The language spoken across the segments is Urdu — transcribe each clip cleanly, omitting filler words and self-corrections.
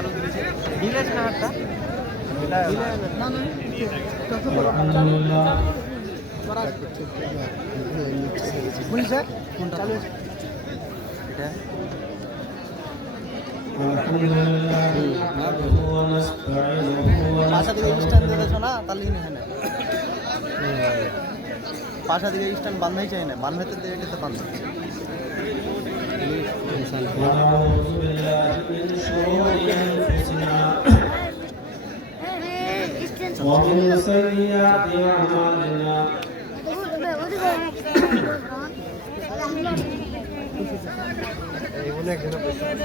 চালু করেছে বিলেট না হাটটা না না বুঝছে কোনটা চালু এটা পাশা দিকে স্ট্যান্ড দিয়েছো না তার লিখে নেয় না পাশা দিকে স্ট্যান্ড বাঁধাই চাই না বাঁধতে দিয়ে এটাতে বাঁধতে ونعوذ بالله من شرور أنفسنا ومن سيئات أعمالنا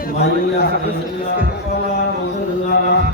من يهده الله فلا مضل له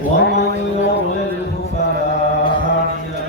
ومن يضلله فلا هادي له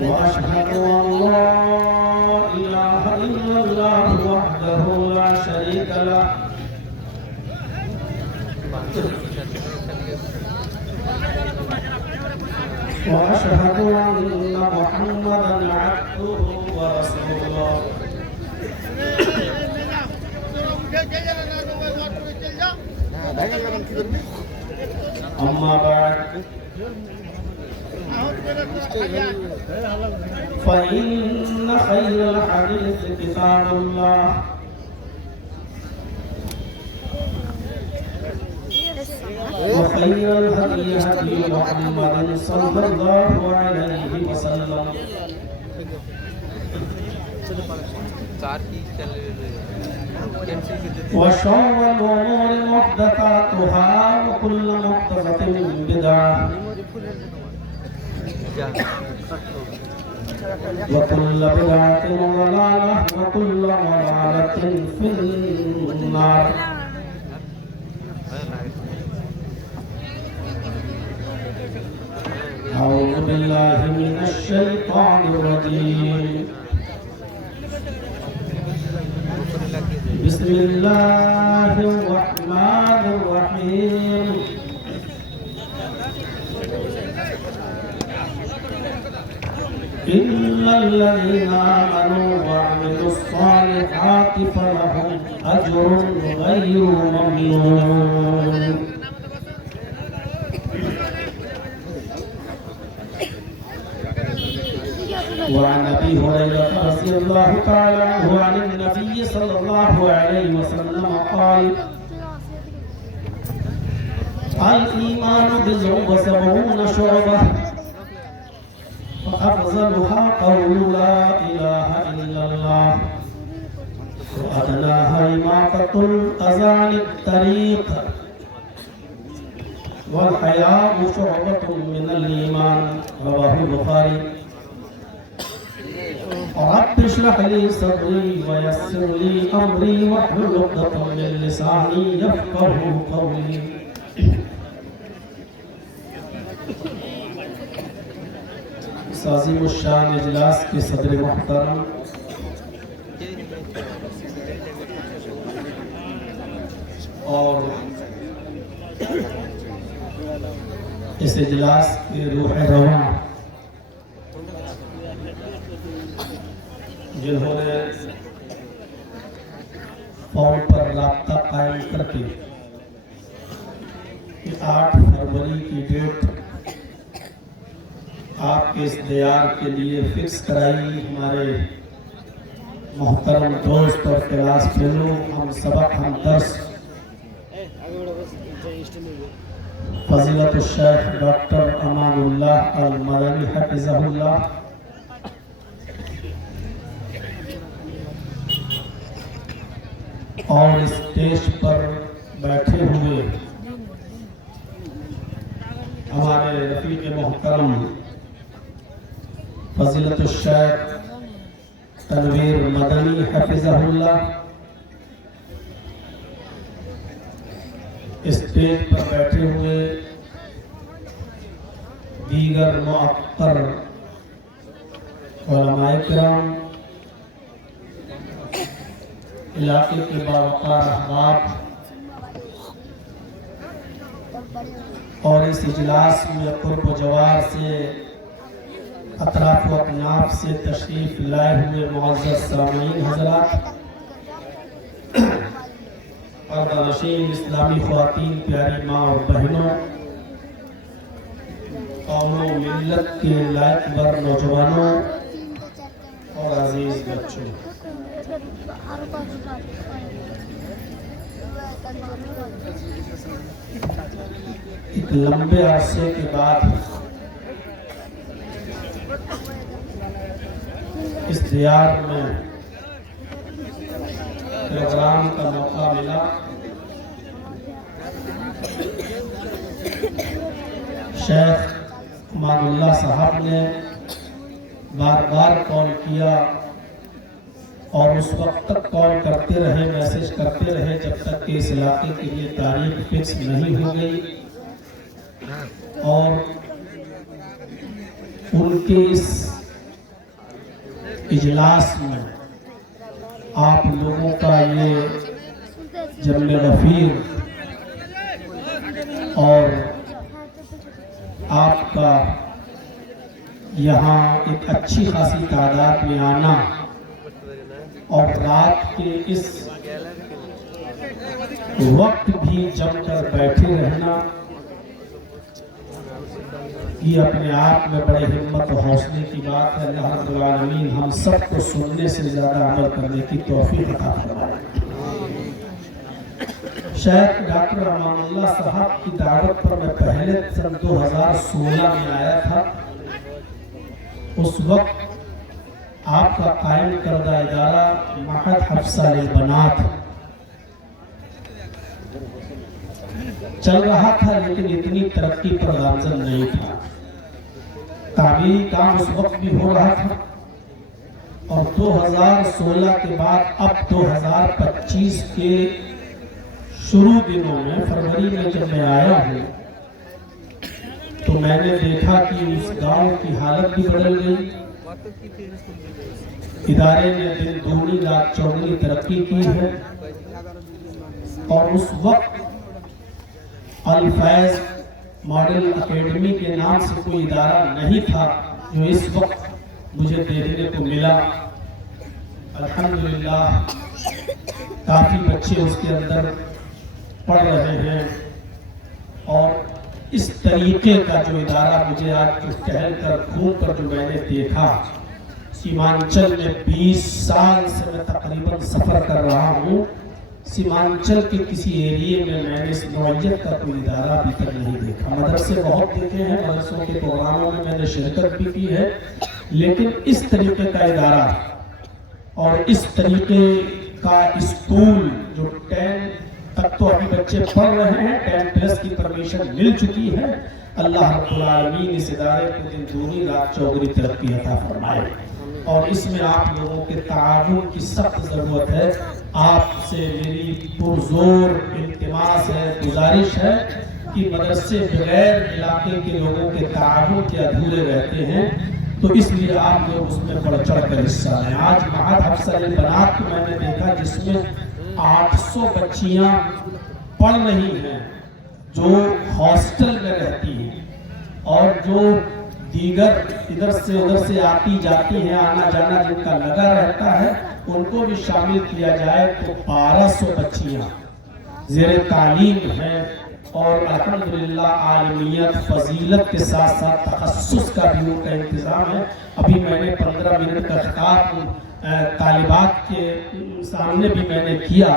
وأشهد أن لا إله إلا الله وحده لا شريك له وأشهد أن محمدا عبده ورسوله أما بعد فإن خير الحديث كتاب الله وخير الهدي هدي محمد صلى الله عليه وسلم وشر الأمور محدثاتها وكل محدثة بدعة وكل بدعة ضلالة وكل ضلالة في النار أعوذ بالله من الشيطان الرجيم بسم الله الرحمن الرحيم إن الذين آمنوا وعملوا الصالحات فلهم أجر غير ممنون وعن أبي هريرة رضي الله تعالى عنه عن النبي صلى الله عليه وسلم قال الإيمان بضع وسبعون شعبة فأفضلها قول لا إله إلا الله وأدناها إماطة الأذى عن الطريق والحياء شعبة من الإيمان رواه البخاري رب اشرح لي صدري ويسر لي أمري واحلل عقدة من لساني يفقهوا قولي عظیم الشان اجلاس کے صدر محترم اور اس اجلاس کے روح رواں جنہوں نے فون پر رابطہ قائم کر کے 8 فروری کی ڈیٹ آپ کے اس دیار کے لیے فکس کرائی ہمارے محترم دوست اور کلاس فیلو ہم سبق ہم درس فضیلت الشیخ ڈاکٹر امان اللہ المدنی حفظہ اللہ اور اسٹیج پر بیٹھے ہوئے ہمارے رفیق محترم فضیلت الشیخ تنویر مدنی حفظہ اللہ اسٹیج پر بیٹھے ہوئے دیگر معطر علماء کرام علاقے کے باوقار احباب اور اس اجلاس میں قرب و جوار سے اطراف و اکناف سے تشریف لائے ہوئے معزز سامعین حضرات، پردہ نشین اسلامی خواتین، پیاری ماں اور بہنوں، قوم و ملت کے لائق بر نوجوانوں اور عزیز بچوں، ایک لمبے عرصے کے بعد اس دیار میں پروگرام کا موقع ملا۔ شیخ امان اللہ صاحب نے بار بار کال کیا اور اس وقت تک کال کرتے رہے، میسج کرتے رہے جب تک کہ اس علاقے کے لیے تاریخ فکس نہیں ہو گئی، اور ان کے اس اجلاس میں آپ لوگوں کا یہ جمع غفیر اور آپ کا یہاں ایک اچھی خاصی تعداد میں آنا اور رات کے اس وقت بھی جم کر بیٹھے رہنا، یہ اپنے آپ میں بڑے ہمت و حوصلے کی بات ہے۔ اللہ رب العالمین ہم سب کو سننے سے زیادہ عمل کرنے کی توفیق عطا فرمائے۔ شیخ ڈاکٹر امان اللہ صاحب کی دعوت پر میں پہلے سن 2016 میں آیا تھا۔ اس وقت آپ کا قائم کردہ ادارہ معہد حفصہ للبنات چل رہا تھا، لیکن اتنی ترقی پر گامزن نہیں تھا۔ تعمیری کام اس وقت بھی ہو رہا تھا، اور 2016 کے بعد اب 2025 کے شروع دنوں میں فروری میں جب میں آیا ہوں تو میں نے دیکھا کہ اس گاؤں کی حالت بھی بدل گئی، ادارے نے دن دگنی رات چوگنی ترقی کی ہے، اور اس وقت الفیض ماڈل اکیڈمی کے نام سے کوئی ادارہ نہیں تھا جو اس وقت مجھے دیکھنے کو ملا۔ الحمدللہ کافی بچے اس کے اندر پڑھ رہے ہیں، اور اس طریقے کا جو ادارہ مجھے آج ٹہل کر گھوم کر جو میں نے دیکھا، سیمانچل میں 20 سال سے میں تقریباً سفر کر رہا ہوں، سیمانچل کے کسی ایریے میں میں نے اس نوعیت کا کوئی ادارہ ابھی تک نہیں دیکھا۔ مدرسے بہت دیکھے ہیں، مدرسوں کے پروگراموں میں میں نے شرکت بھی کی ہے، لیکن اس طریقے کا ادارہ اور اس طریقے کا اسکول جو 10 تک تو ابھی بچے پڑھ رہے ہیں، 10+ کی پرمیشن مل چکی ہے، اللہ رب العالمین اس ادارے کو دن دگنی رات چوگنی ترقی عطا فرمائے۔ اور اس میں آپ لوگوں کے تعاون کی سخت ضرورت ہے۔ آپ سے میری پرزور التماس ہے، گزارش ہے کہ مدرسے بغیر علاقے کے لوگوں کے تعاون کے ادھورے رہتے ہیں، تو اس لیے آپ لوگ اس میں بڑھ چڑھ کر حصہ لیں۔ آج معہد حفصہ للبنات کو میں نے دیکھا جس میں 800 بچیاں پڑھ رہی ہیں جو ہاسٹل میں رہتی ہیں، اور جو دیگر ادھر سے ادھر سے آتی جاتی ہیں، آنا جانا جن کا لگا رہتا ہے، ان کو بھی شامل کیا جائے تو 1200 بچیاں زیر تعلیم ہیں، اور الحمدللہ عالمیت فضیلت کے ساتھ ساتھ تخصص کا بھی ان کا انتظام ہے۔ ابھی میں نے 15 منٹ کا خطاب طالبات کے سامنے بھی میں نے کیا،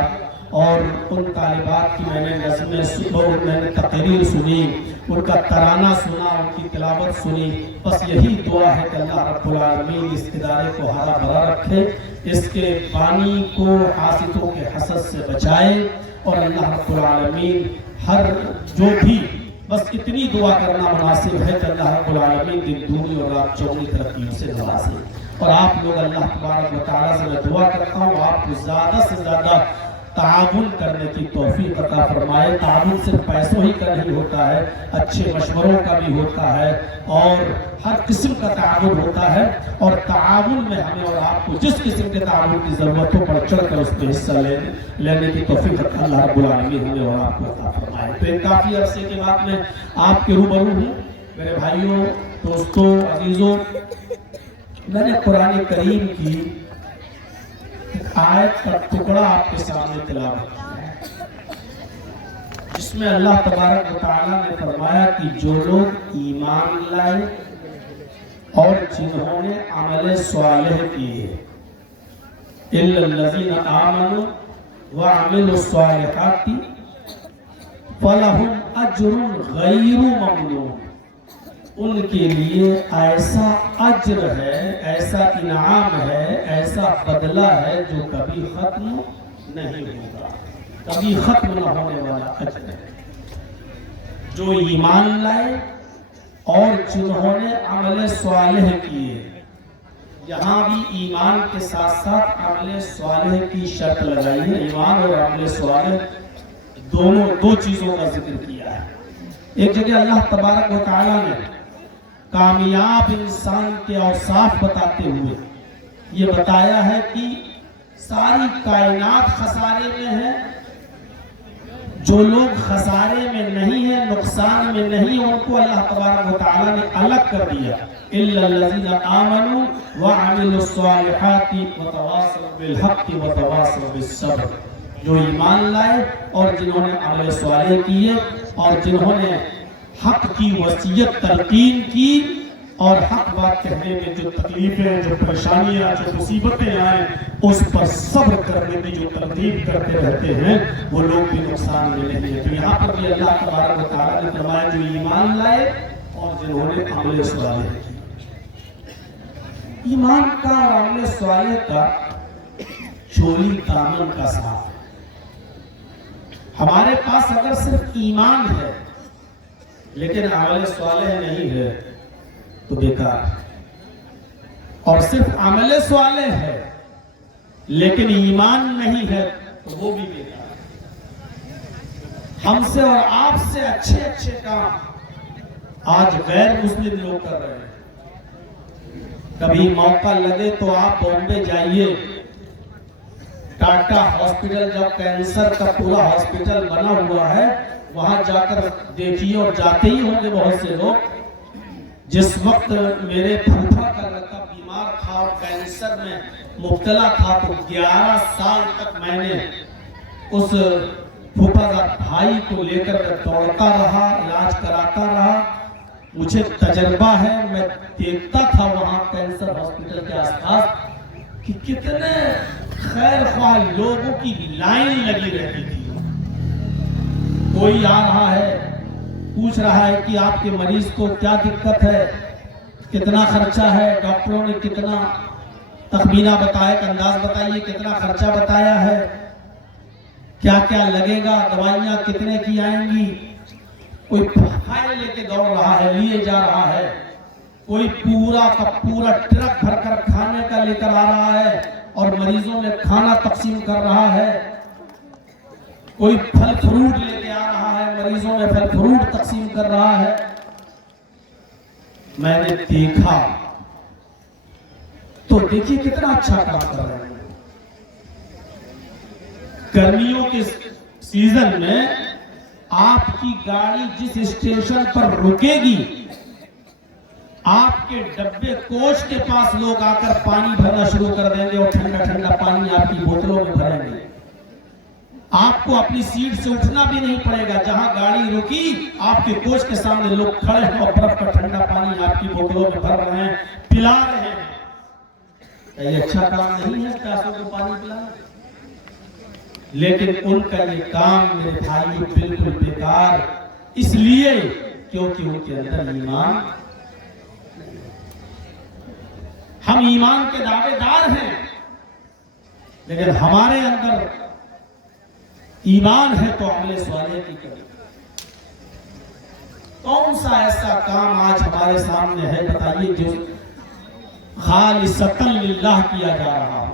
اور ان طالبات کی میں نے نظمیں سنی، میں نے تقریر سنی، ان کا ترانہ سنا، ان کی تلاوت سنی۔ بس یہی دعا ہے کہ اللہ رب العالمین اس ادارے کو ہرا بھرا رکھے، اس کے بانی کو حاسدوں کے حسد سے بچائے، اور اللہ رب العالمین ہر جو بھی بس اتنی دعا کرنا مناسب ہے کہ اللہ رب العالمین دن دگنی اور رات چوگنی ترقیوں سے نوازے۔ اور آپ لوگ اللہ تبارک و تعالیٰ سے میں دعا کرتا ہوں آپ کو زیادہ سے زیادہ تعاون کرنے کی توفیق عطا فرمائے. تعاون صرف پیسوں ہی کا نہیں ہوتا ہے، اچھے مشوروں کا بھی ہوتا ہے اور ہر قسم کا تعاون ہوتا ہے. اور تعاون میں ہمیں اور آپ کو جس قسم کے تعاون کی ضرورت ہو بڑھ چڑھ کر اس میں حصہ لینے کی توفیق اللہ رب العالمین ہمیں اور آپ کو عطا فرمائے. تو ایک کافی عرصے کے بعد میں آپ کے روبرو ہوں. میرے بھائیوں، دوستوں، عزیزوں، میں نے قرآن کریم کی ایک آیت کا ٹکڑا آپ کے سامنے تلاوت کیا ہے، جس میں اللہ تبارک و تعالیٰ نے فرمایا کہ جو لوگ ایمان لائے اور جنہوں نے عمل صالح کیے، اِلَّا الَّذِينَ آمَنُوا وَعَمِلُوا الصَّالِحَاتِ فَلَهُمْ أَجْرٌ غَيْرُ مَمْنُونٍ، ان کے لیے ایسا اجر ہے، ایسا انعام ہے، ایسا بدلہ ہے جو کبھی ختم نہیں ہوگا، کبھی ختم نہ ہونے والا اجر ہے. جو ایمان لائے اور جنہوں نے عمل صالح کیے، یہاں بھی ایمان کے ساتھ ساتھ عمل صالح کی شرط لگائی ہے. ایمان اور عمل صالح دو چیزوں کا ذکر کیا ہے. ایک جگہ اللہ تبارک و تعالیٰ نے کامیاب انسان کے اوصاف بتاتے ہوئے یہ بتایا ہے کہ ساری کائنات خسارے میں ہے، جو لوگ خسارے میں نہیں ہیں، نقصان میں نہیں، ان کو اللہ تبارک و تعالیٰ نے الگ کر دیا. إِلَّا الَّذِينَ آمَنُوا وَعَمِلُوا الصَّالِحَاتِ وَتَوَاصَوْا بِالْحَقِّ وَتَوَاصَوْا بِالصَّبْرِ، جو ایمان لائے اور جنہوں نے عمل صالح کیے اور جنہوں نے حق کی وصیت تلقین کی اور حق بات کہنے میں جو تکلیفیں، جو پریشانیاں، جو مصیبتیں آئیں اس پر صبر کرنے کی جو ترغیب کرتے رہتے ہیں، وہ لوگ بھی نقصان میں نہیں ہیں. تو یہاں پر بھی اللہ تبارک و تعالیٰ نے فرمایا جو ایمان لائے اور جنہوں نے عمل صالح کی. ایمان کا اور عمل صالح کا چولی دامن کا ساتھ ہے. ہمارے پاس اگر صرف ایمان ہے لیکن عمل صالح نہیں ہے تو بیکار ہے، اور صرف عمل صالح ہے لیکن ایمان نہیں ہے تو وہ بھی بیکار ہے. ہم سے اور آپ سے اچھے اچھے کام آج غیر مسلم لوگ کر رہے ہیں. کبھی موقع لگے تو آپ بامبے جائیے، ٹاٹا ہاسپٹل جب کینسر کا پورا ہاسپٹل بنا ہوا ہے وہاں جا کر دیکھیے، اور جاتے ہی ہوں گے بہت سے لوگ. جس وقت میرے پھوپھا کا لڑکا بیمار تھا اور کینسر میں مبتلا تھا تو 11 سال تک میں نے اس پھوپھا کا بھائی کو لے کر دوڑتا رہا، علاج کراتا رہا. مجھے تجربہ ہے، میں دیکھتا تھا وہاں کینسر ہاسپٹل کے آس پاس کہ کتنے خیر خواہ لوگوں کی لائن لگی رہتی تھی. کوئی آ رہا ہے پوچھ رہا ہے کہ آپ کے مریض کو کیا دقت ہے، کتنا خرچہ ہے، ڈاکٹروں نے کتنا تخمینہ بتایا، ایک انداز بتائیے کتنا خرچہ بتایا ہے، کیا کیا لگے گا، دوائیاں کتنے کی آئیں گی. کوئی فائل لے کے دوڑ رہا ہے، لیے جا رہا ہے، کوئی پورا کا پورا ٹرک بھر کر کھانے کا لے کر آ رہا ہے اور مریضوں میں کھانا تقسیم کر رہا ہے، کوئی پھل فروٹ لے کے آ رہا ہے، مریضوں میں پھل فروٹ تقسیم کر رہا ہے. میں نے دیکھا تو دیکھیے کتنا اچھا کام کر رہے ہیں. گرمیوں کے سیزن میں آپ کی گاڑی جس اسٹیشن پر رکے گی آپ کے ڈبے کوچ کے پاس لوگ آ کر پانی بھرنا شروع کر دیں گے اور ٹھنڈا ٹھنڈا پانی آپ کی بوتلوں میں بھریں گے. آپ کو اپنی سیٹ سے اٹھنا بھی نہیں پڑے گا، جہاں گاڑی رکی آپ کے کوچ کے سامنے لوگ کھڑے ہیں اور برف کا ٹھنڈا پانی آپ کی بوتلوں میں بھر رہے ہیں، پلا رہے ہیں. یہ اچھا کام نہیں ہے پیاسوں کو پانی پلانا؟ لیکن ان کا یہ کام میرے بھائیوں بالکل بیکار، اس لیے کیونکہ ان کے اندر ایمان. ہم ایمان کے دعوے دار ہیں لیکن ہمارے اندر ایمان ہے تو عمل صالح کی کریں. کون سا ایسا کام آج ہمارے سامنے ہے بتائیے جو خالصتاً للہ کیا جا رہا ہو؟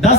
10,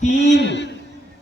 3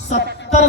70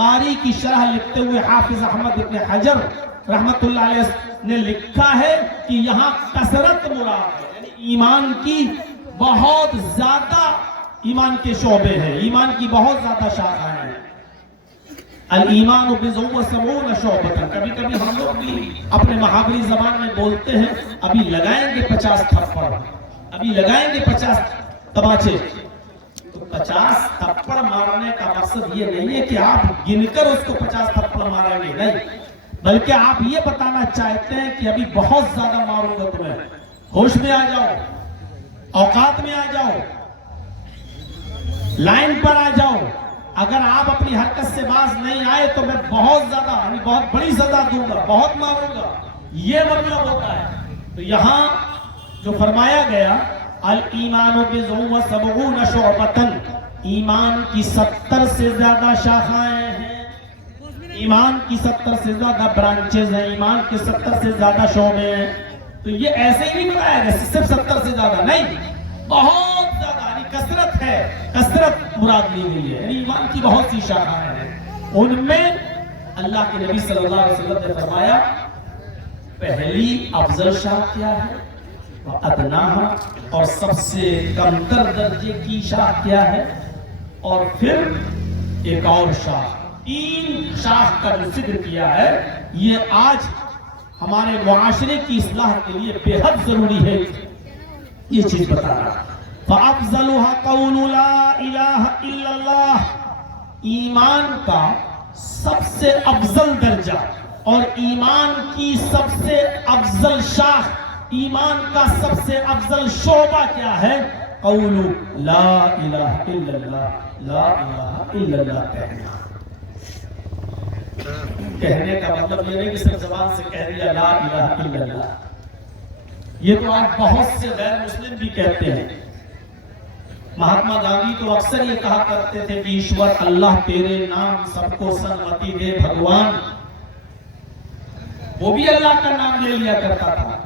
بخاری کی شرح لکھتے ہوئے حافظ احمد ابن حجر رحمت اللہ علیہ نے لکھا ہے کہ یہاں کثرت مراد ہے، یعنی ایمان کی بہت زیادہ ایمان کے شعبے ہیں، ایمان کی بہت زیادہ شاخیں ہیں۔ الایمان بضع و سبعون شعبۃ، کبھی کبھی ہم لوگ بھی اپنے محاوری زبان میں بولتے ہیں ابھی لگائیں گے 50 تھپڑ، ابھی لگائیں گے 50 تماچے۔ تو 50 تھپڑ مارنے کا مقصد یہ نہیں ہے کہ آپ گن کر اس کو 50 تھپڑ ماریں گے، نہیں، بلکہ آپ یہ بتانا چاہتے ہیں کہ ابھی بہت زیادہ ماروں گا تمہیں، ہوش میں آ جاؤ، اوقات میں آ جاؤ، لائن پر آ جاؤ، اگر آپ اپنی حرکت سے باز نہیں آئے تو میں بہت زیادہ، یعنی بہت بڑی سزا دوں گا، بہت ماروں گا، یہ مطلب ہوتا ہے۔ تو یہاں جو فرمایا گیا الایمان بضع و سبعون شعبۃ، ایمان کی 70 سے زیادہ شاخائیں ہیں، ایمان کی 70 سے زیادہ برانچز ہیں، ایمان کے 70 سے زیادہ شعبے ہیں۔ تو یہ ایسے ہی نہیں بتایا گیا صرف 70 سے زیادہ نہیں، بہت زیادہ، یعنی کثرت ہے، کثرت مراد لی گئی ہے، یعنی ایمان کی بہت سی شاخائیں ہیں۔ ان میں اللہ کے نبی صلی اللہ علیہ وسلم نے فرمایا پہلی افضل شاخ کیا ہے، ادناہا، اور سب سے کمتر درجے کی شاخ کیا ہے، اور پھر ایک اور شاخ، 3 شاخ کا جو ذکر کیا ہے، یہ آج ہمارے معاشرے کی اصلاح کے لیے بے حد ضروری ہے یہ چیز بتانا۔ فَأَفْضَلُهَا قَوْلُ لَا إِلَهَ إِلَّا اللَّهُ، ایمان کا سب سے افضل درجہ اور ایمان کی سب سے افضل شاخ، ایمان کا سب سے افضل شعبہ کیا ہے؟ قول لا الہ الا اللہ، لا الہ الا اللہ کہنا۔ کہنے کا مطلب یہ نہیں کہ صرف زبان سے کہہ دیا لا الہ الا اللہ، یہ تو آج بہت سے غیر مسلم بھی کہتے ہیں۔ مہاتما گاندھی تو اکثر یہ کہا کرتے تھے کہ ایشور اللہ تیرے نام سب کو سنمتی دے بھگوان، وہ بھی اللہ کا نام لے لیا کرتا تھا۔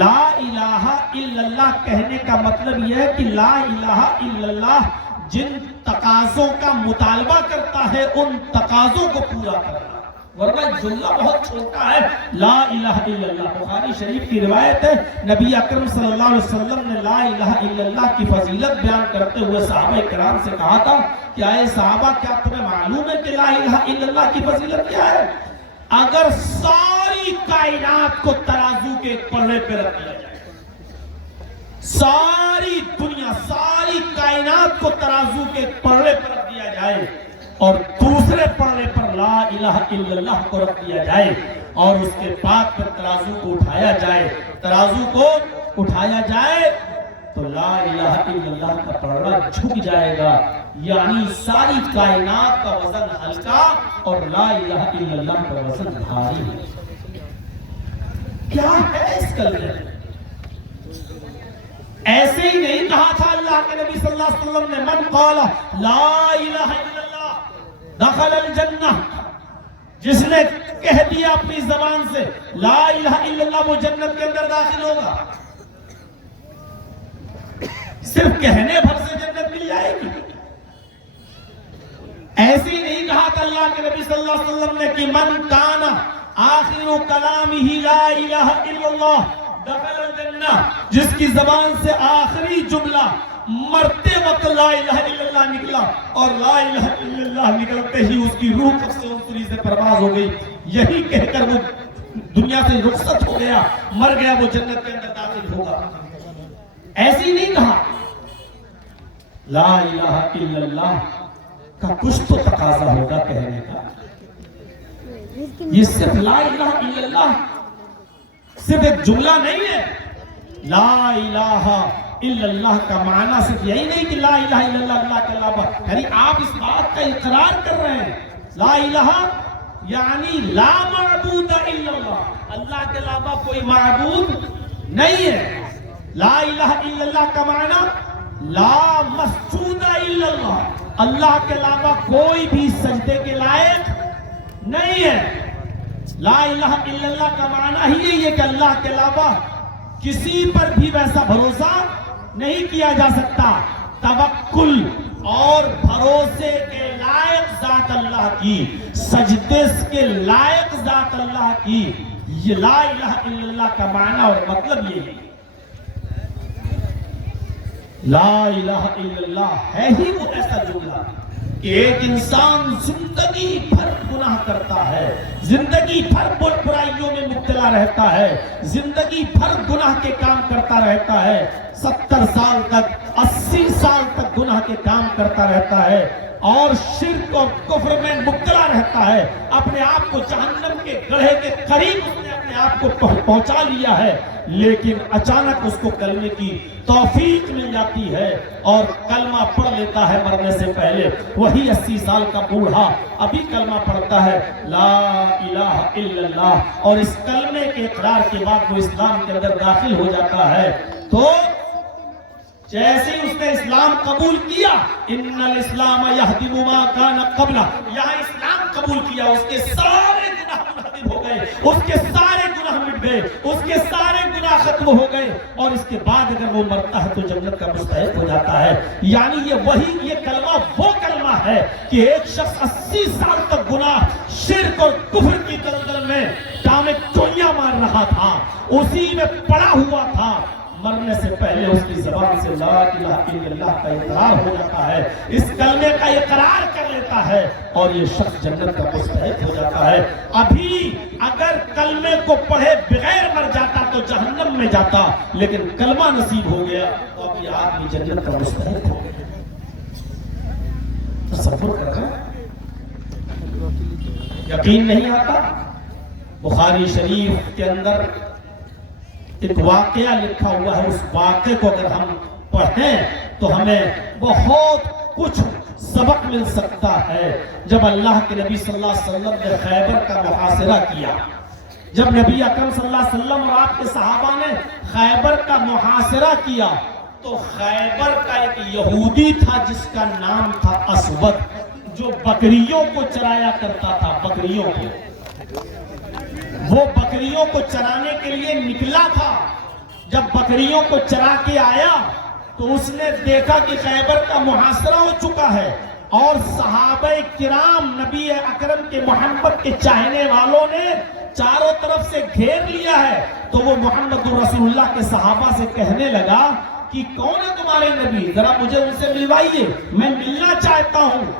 لا الہ الا اللہ کہنے کا مطلب یہ ہے کہ لا الہ الا اللہ جن تقاضوں کا مطالبہ کرتا ہے ان تقاضوں کو پورا کرنا، ورنہ جملہ بہت چھوٹا ہے لا الہ الا اللہ۔ بخاری شریف کی روایت ہے، نبی اکرم صلی اللہ علیہ وسلم نے لا الہ الا اللہ کی فضیلت بیان کرتے ہوئے صحابہ کرام سے کہا تھا کہ اے صحابہ کیا تمہیں معلوم ہے کہ لا الہ الا اللہ کی فضیلت کیا ہے؟ اگر ساری کائنات کو ترازو کے پلڑے پہ رکھ دیا جائے، ساری دنیا، ساری کائنات کو ترازو کے پلڑے پر رکھ دیا جائے اور دوسرے پلڑے پر لا الہ الا اللہ کو رکھ دیا جائے اور اس کے بعد پھر ترازو کو اٹھایا جائے، ترازو کو اٹھایا جائے تو لا الہ الا اللہ کا پلڑا جھک جائے گا، یعنی ساری کائنات کا وزن ہلکا اور لا الہ الا اللہ کا وزن بھاری ہے۔ کیا ہے اس کلمے؟ ایسے ہی نہیں کہا تھا اللہ کے نبی صلی اللہ علیہ وسلم نے من قال لا الہ الا اللہ دخل الجنہ، جس نے کہہ دیا اپنی زبان سے لا الہ الا اللہ وہ جنت کے اندر داخل ہوگا۔ صرف کہنے بھر سے جنت مل جائے گی؟ ایسے ہی نہیں کہا تھا اللہ کے نبی صلی اللہ علیہ وسلم نے کہ من کان آخر کلامہ لا الہ الا اللہ دخل الجنہ، جس کی زبان سے آخری جملہ مرتے وقت لا الہ الا اللہ نکلا اور لا الہ الا اللہ نکلتے ہی اس کی روح قبض عنصری سے پرواز ہو گئی، یہی کہہ کر وہ دنیا سے رخصت ہو گیا، مر گیا، وہ جنت کے اندر داخل ہوگا۔ ایسے ہی نہیں کہا، لا الہ الا اللہ کا کچھ تو تقاضا ہوگا کہنے کا۔ یہ صرف لا الہ الا اللہ صرف ایک جملہ نہیں ہے، لا الہ الا اللہ کا معنی صرف یہی نہیں کہ لا الہ الا اللہ اللہ کے علاوہ، یعنی آپ اس بات کا اقرار کر رہے ہیں لا الہ یعنی لا معبود الا اللہ، اللہ کے علاوہ کوئی معبود نہیں ہے۔ لا الہ الا اللہ کا معنی لا مسجود الا اللہ، اللہ کے علاوہ کوئی بھی سجدے کے لائق نہیں ہے۔ لا الہ الا اللہ کا معنی ہی یہی ہے کہ اللہ کے علاوہ کسی پر بھی ویسا بھروسہ نہیں کیا جا سکتا، توکل اور بھروسے کے لائق ذات اللہ کی، سجدے کے لائق ذات اللہ کی. یہ لا الہ الا اللہ کا معنی اور مطلب یہ ہے. لا الہ الا اللہ ہے ہی وہ ایسا جملہ کہ ایک انسان زندگی بھر گناہ کرتا ہے، زندگی بھر برائیوں میں مبتلا رہتا ہے، زندگی بھر گناہ کے کام کرتا رہتا ہے، 70 سال تک 80 سال تک گناہ کے کام کرتا رہتا ہے اور شرک اور کفر میں مبتلا رہتا ہے، اپنے آپ کو جہنم کے گڑھے کے قریب اس نے اپنے آپ کو پہنچا لیا ہے. لیکن اچانک اس کو کلمے کی توفیق مل جاتی ہے اور کلمہ پڑھ لیتا ہے مرنے سے پہلے. وہی 80 سال کا بوڑھا ابھی کلمہ پڑھتا ہے لا الہ الا اللہ، اور اس کلمے کے اقرار کے بعد وہ اسلام کے اندر داخل ہو جاتا ہے. تو جیسے اس نے اسلام قبول کیا، ان الاسلام یہدم ما کان قبلہ، یہاں اسلام قبول کیا، اس کے سارے گناہ منہدم ہو گئے، اس کے سارے گناہ مٹ گئے، اس کے سارے گناہ ختم ہو گئے، اور اس کے بعد اگر وہ مرتا ہے تو جنت کا مستحق ہو جاتا ہے. یعنی یہ کلمہ وہ کلمہ ہے کہ ایک شخص 80 سال تک گناہ، شرک اور کفر کی دلدل میں ٹامے چوئیاں مار رہا تھا، اسی میں پڑا ہوا تھا. مرنے سے پہلے اس کی زبان سے لا الہ الا اللہ کا اقرار ہو جاتا ہے، اس کلمے کا اقرار کر لیتا ہے اور یہ شخص جنت کا مستحق ہو جاتا ہے. ابھی اگر کلمے کو پڑھے بغیر مر جاتا تو جہنم میں جاتا، لیکن کلمہ نصیب ہو گیا تو اب یہ آدمی جنت کا مستحق ہو گیا. تصور کر رہا ہے؟ یقین نہیں آتا؟ بخاری شریف کے اندر ایک واقعہ لکھا ہوا ہے، اس واقعے کو اگر ہم پڑھیں تو ہمیں بہت کچھ سبق مل سکتا ہے. جب اللہ کے نبی صلی اللہ علیہ وسلم نے خیبر کا محاصرہ کیا، جب نبی اکرم صلی اللہ علیہ وسلم اور آپ کے صحابہ نے خیبر کا محاصرہ کیا تو خیبر کا ایک یہودی تھا جس کا نام تھا اسود، جو بکریوں کو چرایا کرتا تھا. بکریوں کو، وہ بکریوں کو چرانے کے لیے نکلا تھا. جب بکریوں کو چرا کے آیا تو اس نے دیکھا کہ خیبر کا محاصرہ ہو چکا ہے اور صحابہ کرام نبی اکرم کے محمد کے چاہنے والوں نے چاروں طرف سے گھیر لیا ہے. تو وہ محمد رسول اللہ کے صحابہ سے کہنے لگا کہ کون ہے تمہارے نبی، ذرا مجھے ان سے ملوائیے، میں ملنا چاہتا ہوں.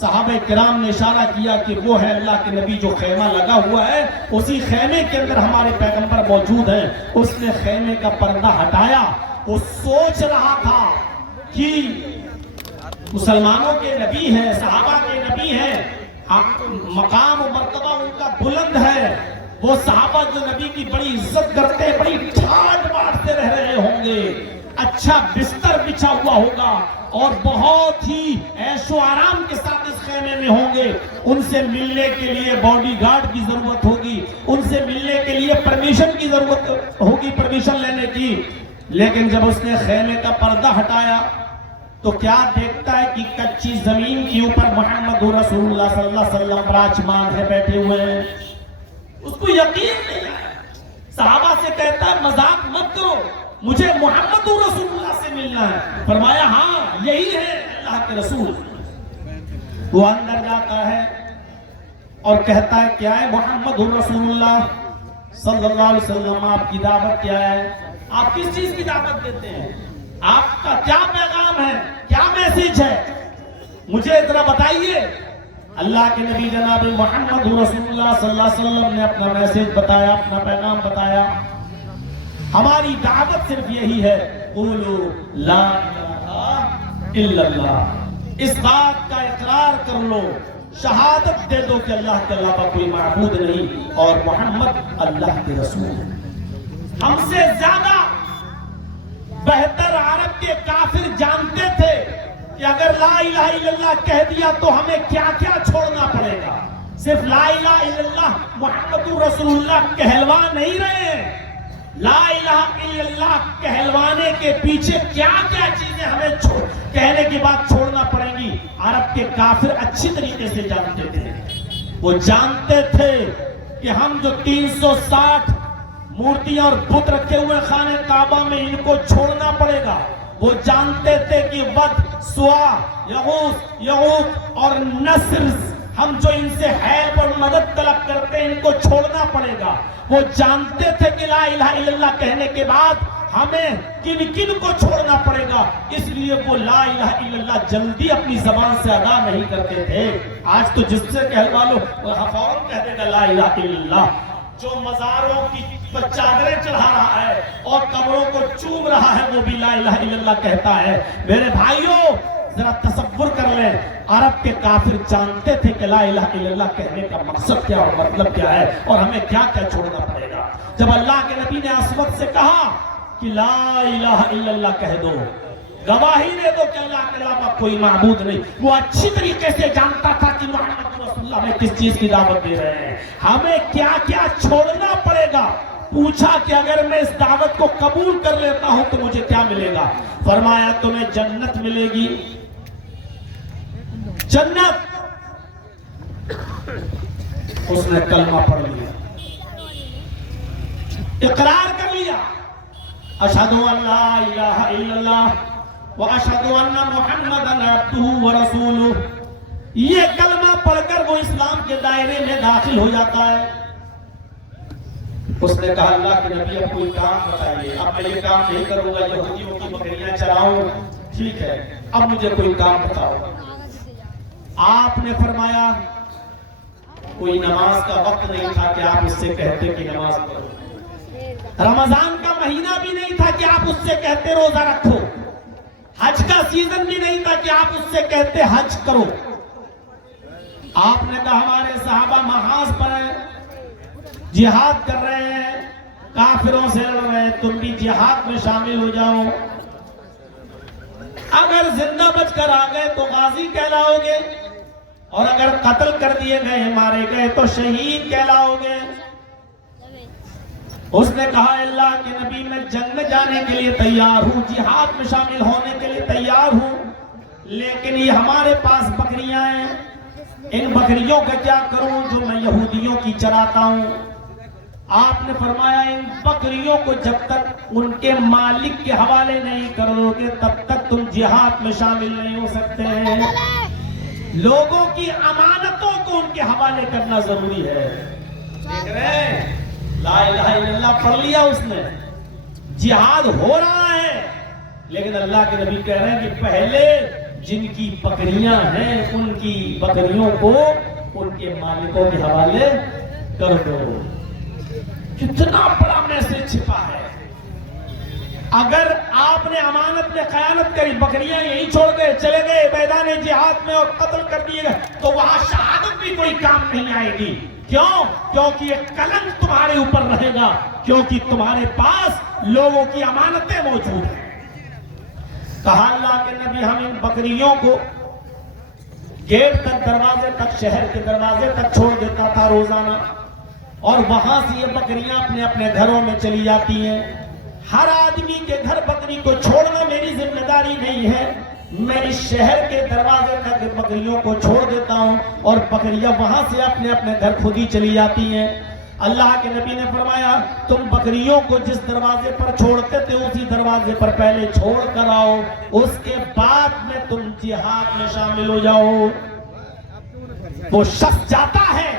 صحابہ کرام نے اشارہ کیا کہ وہ ہے اللہ کے نبی جو خیمہ لگا ہوا ہے، اسی خیمے کے اندر ہمارے پیغمبر موجود ہیں. اس نے خیمے کا پردہ ہٹایا. وہ سوچ رہا تھا کہ مسلمانوں کے نبی ہیں، صحابہ کے نبی ہیں، مقام و مرتبہ ان کا بلند ہے، وہ صحابہ جو نبی کی بڑی عزت کرتے ہیں، بڑی ٹھاٹ باٹ سے رہ رہے ہوں گے، اچھا بستر بچھا ہوا ہوگا اور بہت ہی عیش و آرام کے ساتھ اس خیمے میں ہوں گے. ان سے ملنے کے لیے باڈی گارڈ کی ضرورت ہوگی، ان سے ملنے کے لیے پرمیشن کی ضرورت ہوگی، پرمیشن لینے کی. لیکن جب اس نے خیمے کا پردہ ہٹایا تو کیا دیکھتا ہے کہ کچی زمین کے اوپر محمد رسول اللہ صلی اللہ علیہ وسلم براجمان ہے، بیٹھے ہوئے ہیں. اس کو یقین نہیں آیا. صحابہ سے کہتا ہے مذاق مت کرو، مجھے محمد رسول اللہ سے ملنا ہے. فرمایا ہاں یہی ہے اللہ کے رسول. وہ اندر جاتا ہے اور کہتا ہے کیا ہے محمد رسول اللہ صلی اللہ علیہ وسلم، آپ کی دعوت کیا ہے؟ آپ کس چیز کی دعوت دیتے ہیں؟ آپ کا کیا پیغام ہے، کیا میسیج ہے؟ مجھے ذرا بتائیے. اللہ کے نبی جناب محمد رسول اللہ صلی اللہ علیہ وسلم نے اپنا میسیج بتایا، اپنا پیغام بتایا. ہماری دعوت صرف یہی ہے، قولوا لا الہ الا اللہ. اس بات کا اقرار کر لو، شہادت دے دو کہ اللہ کے علاوہ کوئی معبود نہیں اور محمد اللہ کے رسول ہے. ہم سے زیادہ بہتر عرب کے کافر جانتے تھے کہ اگر لا الہ الا اللہ کہہ دیا تو ہمیں کیا کیا چھوڑنا پڑے گا. صرف لا الہ الا اللہ محمد رسول اللہ کہلوا نہیں رہے ہیں، لا الہ الا اللہ کہلوانے کے پیچھے کیا کیا چیزیں ہمیں کہنے کے بعد چھوڑنا پڑیں گی. عرب کے کافر اچھی طریقے سے جانتے تھے. وہ جانتے تھے کہ ہم جو 360 مورتیاں اور بت رکھے ہوئے خانہ کعبہ میں، ان کو چھوڑنا پڑے گا. وہ جانتے تھے کہ ود، سوا، یغوث، یعوق اور نصر، ہم جو ان سے حیب اور مدد طلب کرتے ہیں ان کو چھوڑنا پڑے گا۔ وہ جانتے تھے کہ لا الہ الا اللہ کہنے کے بعد ہمیں کن کن کو چھوڑنا پڑے گا، اس لیے وہ لا الہ الا اللہ جلدی اپنی زبان سے ادا نہیں کرتے تھے۔ آج تو جس سے کہلوا لو وہ فوراً کہہ دے گا لا الہ الا اللہ۔ جو مزاروں کی چادریں چڑھا رہا ہے اور قبروں کو چوم رہا ہے وہ بھی لا الہ الا اللہ کہتا ہے۔ میرے بھائیوں ذرا تصور کر لیں، عرب کے کافر جانتے تھے کہ لا الہ الا اللہ کہنے کا مقصد کیا اور مطلب کیا ہے اور ہمیں کیا کیا چھوڑنا پڑے گا۔ جب اللہ کے نبی نے اسود سے کہا کہ لا الہ الا اللہ کہہ دو، گواہی دے دو کہ اللہ کے علاوہ کوئی معبود نہیں، وہ اچھی طریقے سے جانتا تھا کہ محمد رسول اللہ میں کس چیز کی دعوت دے رہے ہیں، ہمیں کیا کیا چھوڑنا پڑے گا۔ پوچھا کہ اگر میں اس دعوت کو قبول کر لیتا ہوں تو مجھے کیا ملے گا؟ فرمایا تمہیں جنت ملے گی، جنت۔ اس نے کلمہ پڑھ لیا، اقرار کر لیا، اشہد ان لا الہ الا اللہ واشہد ان محمدا عبدہ ورسولہ۔ یہ کلمہ پڑھ کر وہ اسلام کے دائرے میں داخل ہو جاتا ہے۔ اس نے کہا اللہ کے نبی اب کوئی کام بتائیے، اب میں یہ کام نہیں کروں گا یہودیوں کی بکریاں چراؤں، ٹھیک ہے اب مجھے کوئی کام بتاؤ۔ آپ نے فرمایا کوئی نماز کا وقت نہیں تھا کہ آپ اس سے کہتے کہ نماز پڑھو، رمضان کا مہینہ بھی نہیں تھا کہ آپ اس سے کہتے روزہ رکھو، حج کا سیزن بھی نہیں تھا کہ آپ اس سے کہتے حج کرو۔ آپ نے کہا ہمارے صحابہ محاذ پر ہیں، جہاد کر رہے ہیں، کافروں سے لڑ رہے ہیں، تم بھی جہاد میں شامل ہو جاؤ، اگر زندہ بچ کر آ گئے تو غازی کہلاؤ گے اور اگر قتل کر دیے گئے مارے گئے تو شہید کہلاؤ گے۔ اس نے کہا اللہ کے نبی میں جنگ میں جانے کے لیے تیار ہوں، جہاد میں شامل ہونے کے لیے تیار ہوں، لیکن یہ ہمارے پاس بکریاں ہیں، ان بکریوں کا کیا کروں جو میں یہودیوں کی چراتا ہوں۔ آپ نے فرمایا ان بکریوں کو جب تک ان کے مالک کے حوالے نہیں کرو گے تب تک تم جہاد میں شامل نہیں ہو سکتے ہیں۔ لوگوں کی امانتوں کو ان کے حوالے کرنا ضروری ہے۔ دیکھ رہے ہیں لا الہ الا اللہ پڑھ لیا اس نے، جہاد ہو رہا ہے، لیکن اللہ کے نبی کہہ رہے ہیں کہ پہلے جن کی بکریاں ہیں ان کی بکریوں کو ان کے مالکوں کے حوالے کر دو۔ کتنا بڑا میسج چھپا ہے۔ اگر آپ نے امانت میں خیانت کری، بکریاں یہی چھوڑ گئے چلے گئے میدان جہاد میں اور قتل کر دیے گئے تو وہاں شہادت بھی کوئی کام نہیں آئے گی۔ کیوں؟ کیونکہ یہ کلنک تمہارے اوپر رہے گا، کیونکہ تمہارے پاس لوگوں کی امانتیں موجود ہیں۔ کہا اللہ کے نبی ہم ان بکریوں کو گیٹ تک، دروازے تک، شہر کے دروازے تک چھوڑ دیتا تھا روزانہ، اور وہاں سے یہ بکریاں اپنے اپنے گھروں میں چلی جاتی ہیں۔ ہر آدمی کے گھر بکری کو چھوڑنا میری ذمہ داری نہیں ہے، میں اس شہر کے دروازے تک بکریوں کو چھوڑ دیتا ہوں اور بکریاں وہاں سے اپنے اپنے گھر خود ہی چلی جاتی ہیں۔ اللہ کے نبی نے فرمایا تم بکریوں کو جس دروازے پر چھوڑتے تھے اسی دروازے پر پہلے چھوڑ کر آؤ، اس کے بعد میں تم جہاد میں شامل ہو جاؤ۔ وہ شخص جاتا ہے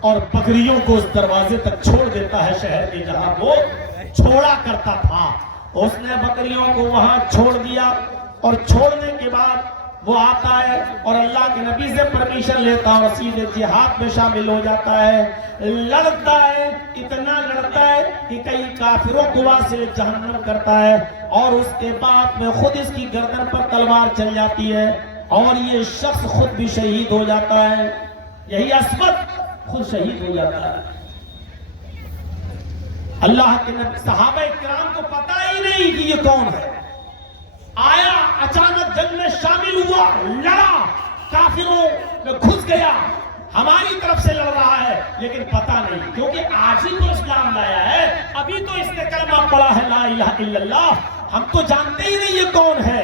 اور بکریوں کو اس دروازے تک چھوڑ دیتا ہے شہر کے جہاں وہ چھوڑا کرتا تھا۔ اس نے بکریوں کو وہاں چھوڑ دیا اور چھوڑنے کے بعد وہ آتا ہے اور اللہ کے نبی سے پرمیشن لیتا اور سیدھے جہاد میں شامل ہو جاتا ہے۔ لڑتا ہے، اتنا لڑتا ہے کہ کئی کافروں کو واصل جہنم کرتا ہے اور اس کے بعد میں خود اس کی گردن پر تلوار چل جاتی ہے اور یہ شخص خود بھی شہید ہو جاتا ہے۔ یہی اسود خود شہید ہو جاتا ہے۔ اللہ کے نبی صحابہ کرام کو پتہ ہی نہیں کہ یہ کون ہے، آیا اچانک جنگ میں شامل ہوا، لڑا، کافروں میں گھس گیا، ہماری طرف سے لڑ رہا ہے لیکن پتہ نہیں، کیونکہ آج ہی تو اسلام لایا ہے، ابھی تو اس نے کلمہ پڑھا ہے لا الہ الا اللہ، ہم تو جانتے ہی نہیں یہ کون ہے۔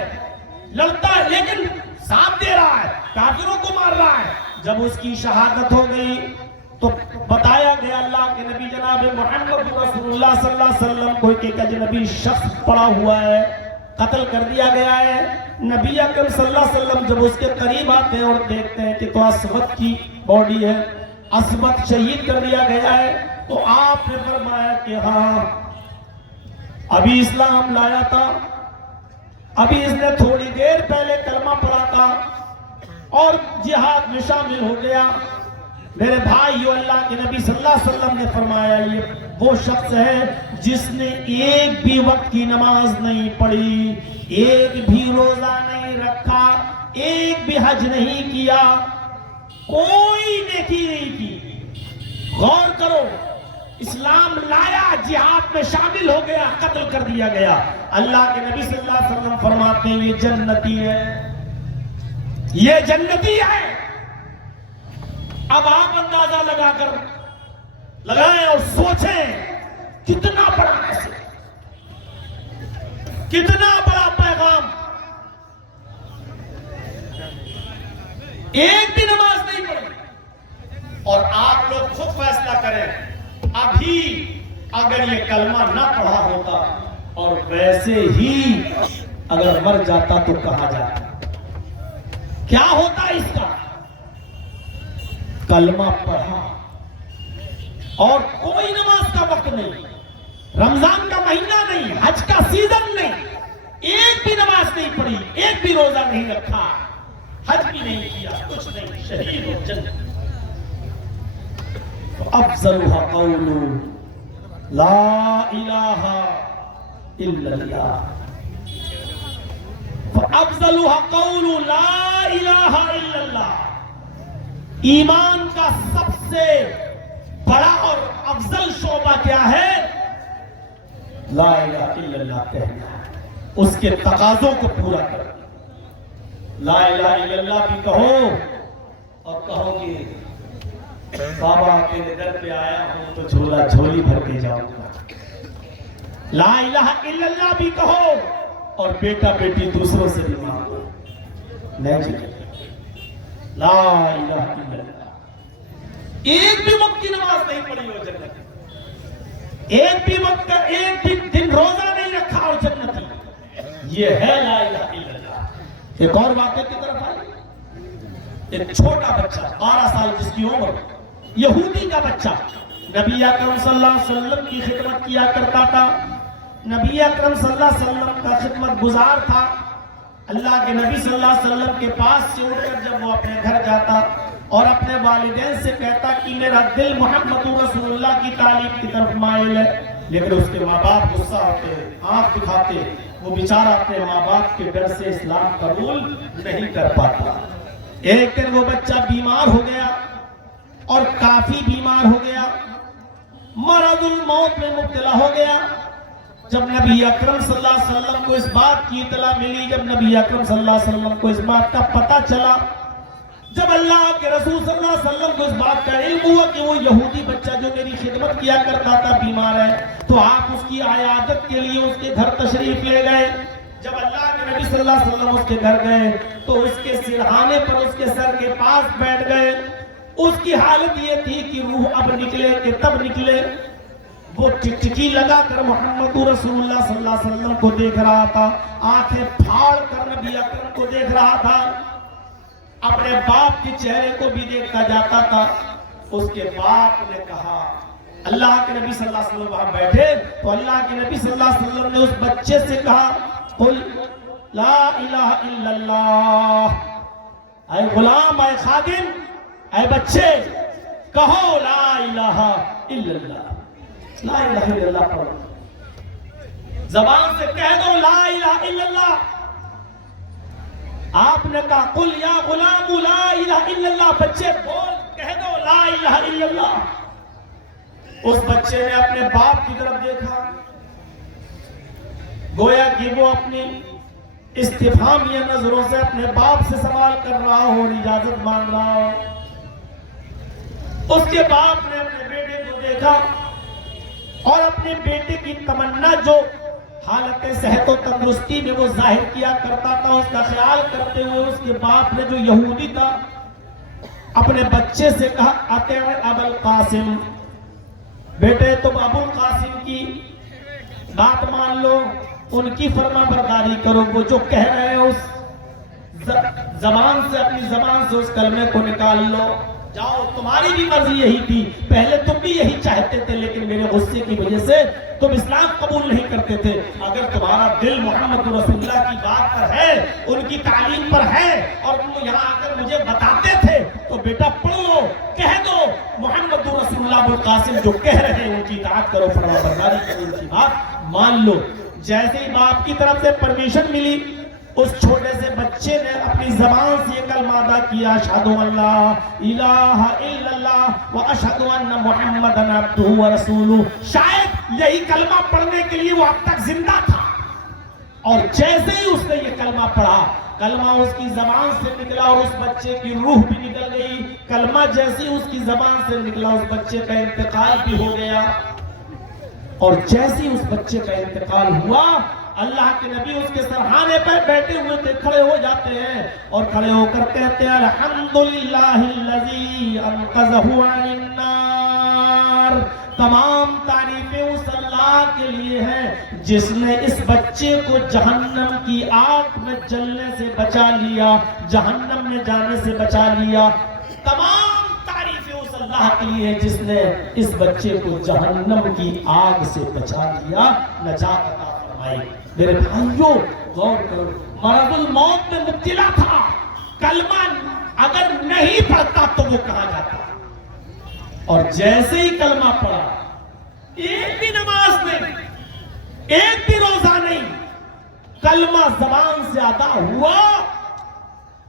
لڑتا ہے لیکن ساتھ دے رہا ہے، کافروں کو مار رہا ہے۔ جب اس کی شہادت ہو گئی تو بتایا گیا اللہ کے نبی جناب محمد رسول اللہ صلی اللہ علیہ وسلم کو کہ ایک اجنبی شخص پڑا ہوا ہے، قتل کر دیا گیا ہے۔ نبی اکرم صلی اللہ علیہ وسلم جب اس کے قریب آتے ہیں اور دیکھتے ہیں کہ تو اسود کی باڈی ہے، اسود شہید کر دیا گیا ہے، تو آپ نے فرمایا کہ ہاں ابھی اسلام لایا تھا، ابھی اس نے تھوڑی دیر پہلے کلمہ پڑھا تھا اور جہاد میں شامل ہو گیا۔ میرے بھائیو، اللہ کے نبی صلی اللہ علیہ وسلم نے فرمایا یہ وہ شخص ہے جس نے ایک بھی وقت کی نماز نہیں پڑھی، ایک بھی روزہ نہیں رکھا، ایک بھی حج نہیں کیا، کوئی نیکی نہیں کی۔ غور کرو، اسلام لایا، جہاد میں شامل ہو گیا، قتل کر دیا گیا۔ اللہ کے نبی صلی اللہ علیہ وسلم فرماتے ہیں یہ جنتی ہے، یہ جنتی ہے۔ اب آپ اندازہ لگا کر لگائیں اور سوچیں کتنا بڑا میسج، کتنا بڑا پیغام۔ ایک بھی نماز نہیں پڑھی، اور آپ لوگ خود فیصلہ کریں، ابھی اگر یہ کلمہ نہ پڑھا ہوتا اور ویسے ہی اگر مر جاتا تو کہاں جاتا، کیا ہوتا اس کا؟ کلمہ پڑھا اور کوئی نماز کا وقت نہیں، رمضان کا مہینہ نہیں، حج کا سیزن نہیں، ایک بھی نماز نہیں پڑھی، ایک بھی روزہ نہیں رکھا، حج بھی نہیں کیا، کچھ نہیں، شہید ہو جنت۔ افضلها قول لا الہ الا اللہ، افضلها قول لا الہ الا اللہ۔ ایمان کا سب سے بڑا اور افضل شعبہ کیا ہے؟ لا الہ الا اللہ کہنا، اس کے تقاضوں کو پورا کرنا۔ لا الہ الا اللہ بھی کہو اور کہو کہ بابا تیرے در پہ آیا ہوں تو جھولا جھولی بھر کے جاؤں گا۔ لا الہ الا اللہ بھی کہو اور بیٹا بیٹی دوسروں سے بھی مانگو۔ نہیں جی، لا الہ الا اللہ۔ ایک بھی وقت کی نماز نہیں پڑھی ہو جنت، ایک بھی وقت کا ایک بھی دن روزہ نہیں رکھا ہو جنتی، یہ ہے لا الہ الا اللہ۔ ایک اور واقعے کی طرف آئی، ایک چھوٹا بچہ 12 سال جس کی عمر، یہودی کا بچہ نبی اکرم صلی اللہ علیہ وسلم کی خدمت کیا کرتا تھا، نبی اکرم صلی اللہ علیہ وسلم کا خدمت گزار تھا۔ اللہ کے نبی صلی اللہ علیہ وسلم کے پاس سے اٹھ کر جب وہ اپنے گھر جاتا اور اپنے والدین سے کہتا کہ میرا دل محمد رسول اللہ کی تعلیم کی طرف مائل ہے، لیکن اس کے ماں باپ غصہ ہوتے، آنکھ دکھاتے، وہ بیچارہ اپنے ماں باپ کے ڈر سے اسلام قبول نہیں کر پاتا۔ ایک دن وہ بچہ بیمار ہو گیا اور کافی بیمار ہو گیا، مرض الموت میں مبتلا ہو گیا۔ جب نبی اکرم صلی اللہ علیہ وسلم کو اس بات کی اطلاع ملی، جب نبی اکرم صلی اللہ علیہ وسلم کو اس بات کا پتہ چلا، جب اللہ کے رسول صلی اللہ علیہ وسلم کو اس بات کا علم ہوا کہ وہ یہودی بچہ جو میری خدمت کیا کرتا تھا بیمار ہے، تو آپ اس کی عیادت کے لیے اس کے گھر تشریف لے گئے۔ جب اللہ کے نبی صلی اللہ علیہ وسلم اس کے گھر گئے تو اس کے سرہانے پر اس کے سر کے پاس بیٹھ گئے۔ اس کی حالت یہ تھی کہ روح اب نکلے کہ تب نکلے۔ وہ ٹکٹکی لگا کر محمد رسول اللہ صلی اللہ علیہ وسلم کو دیکھ رہا تھا، آنکھیں پھاڑ کر نبی اکرم کو دیکھ رہا تھا، اپنے باپ کے چہرے کو بھی دیکھتا جاتا تھا۔ اس کے باپ نے کہا، اللہ کے نبی صلی اللہ علیہ وسلم وہاں بیٹھے تو اللہ کے نبی صلی اللہ علیہ وسلم نے اس بچے سے کہا، قل لا الہ الا اللہ، اے غلام، اے خادم، اے بچے، کہو لا الہ الا اللہ، لا الہ الا اللہ پڑھو، زبان سے کہہ دو لا الہ الا اللہ۔ آپ نے کہا قل یا غلام لا الہ الا اللہ، بچے بول، کہہ دو لا الہ الا اللہ۔ اس بچے نے اپنے باپ کی طرف دیکھا، گویا کہ وہ اپنی استفہامیہ نظروں سے اپنے باپ سے سوال کر رہا ہو اور اجازت مانگ رہا ہو۔ اس کے باپ نے اپنے بیٹے کو دیکھا اور اپنے بیٹے کی تمنا جو حالت صحت و تندرستی میں وہ ظاہر کیا کرتا تھا، اس کا خیال کرتے ہوئے اس کے باپ نے جو یہودی تھا اپنے بچے سے کہا، اطیع ابا القاسم، بیٹے تم ابو القاسم کی بات مان لو، ان کی فرما برداری کرو. وہ جو کہہ رہے ہو اس زبان سے, اپنی زبان سے اس کلمے کو نکال لو. جاؤ, تمہاری بھی مرضی یہی تھی, پہلے تم بھی یہی چاہتے تھے, لیکن میرے غصے کی وجہ سے تم اسلام قبول نہیں کرتے تھے. اگر تمہارا دل محمد رسول اللہ کی بات پر ہے, ان کی تعلیم پر ہے, اور تم یہاں آ کر مجھے بتاتے تھے, تو بیٹا پڑھ لو, کہہ دو محمد رسول اللہ ابو القاسم جو کہہ رہے ہیں ان کی اطاعت کرو, فرما برداری کرو, ان کی بات مان لو. جیسے ہی باپ کی طرف سے پرمیشن ملی, اس چھوٹے سے بچے نے اپنی زبان سے یہ کلمہ ادا کیا, اشہد ان لا الہ الا اللہ و اشہد ان محمدا عبدہ و رسولہ. شاید یہی کلمہ پڑھنے کے لیے وہ اب تک زندہ تھا, اور جیسے ہی اس نے یہ کلمہ پڑھا, کلمہ اس کی زبان سے نکلا اور اس بچے کی روح بھی نکل گئی. کلمہ جیسے ہی اس کی زبان سے نکلا, اس بچے کا انتقال بھی ہو گیا. اور جیسے ہی اس بچے کا انتقال ہوا, اللہ کے نبی اس کے سرحانے پر بیٹھے ہوئے تھے, کھڑے ہو جاتے ہیں اور کھڑے ہو کر کہتے ہیں الحمدللہ الذی انقذہ عن النار. تمام تعریفیں اس اللہ کے لیے ہیں جس نے اس بچے کو جہنم کی آگ میں جلنے سے بچا لیا, جہنم میں جانے سے بچا لیا. تمام تعریفیں اس اللہ کے لیے جس نے اس بچے کو جہنم کی آگ سے بچا لیا, نجات عطا فرمائی. میرے بھائیوں غور کرو, مرض الموت میں مبتلا تھا, کلمہ اگر نہیں پڑھتا تو وہ کہاں جاتا, اور جیسے ہی کلمہ پڑھا, ایک بھی نماز نہیں, ایک بھی روزہ نہیں, کلمہ زبان سے ادا ہوا,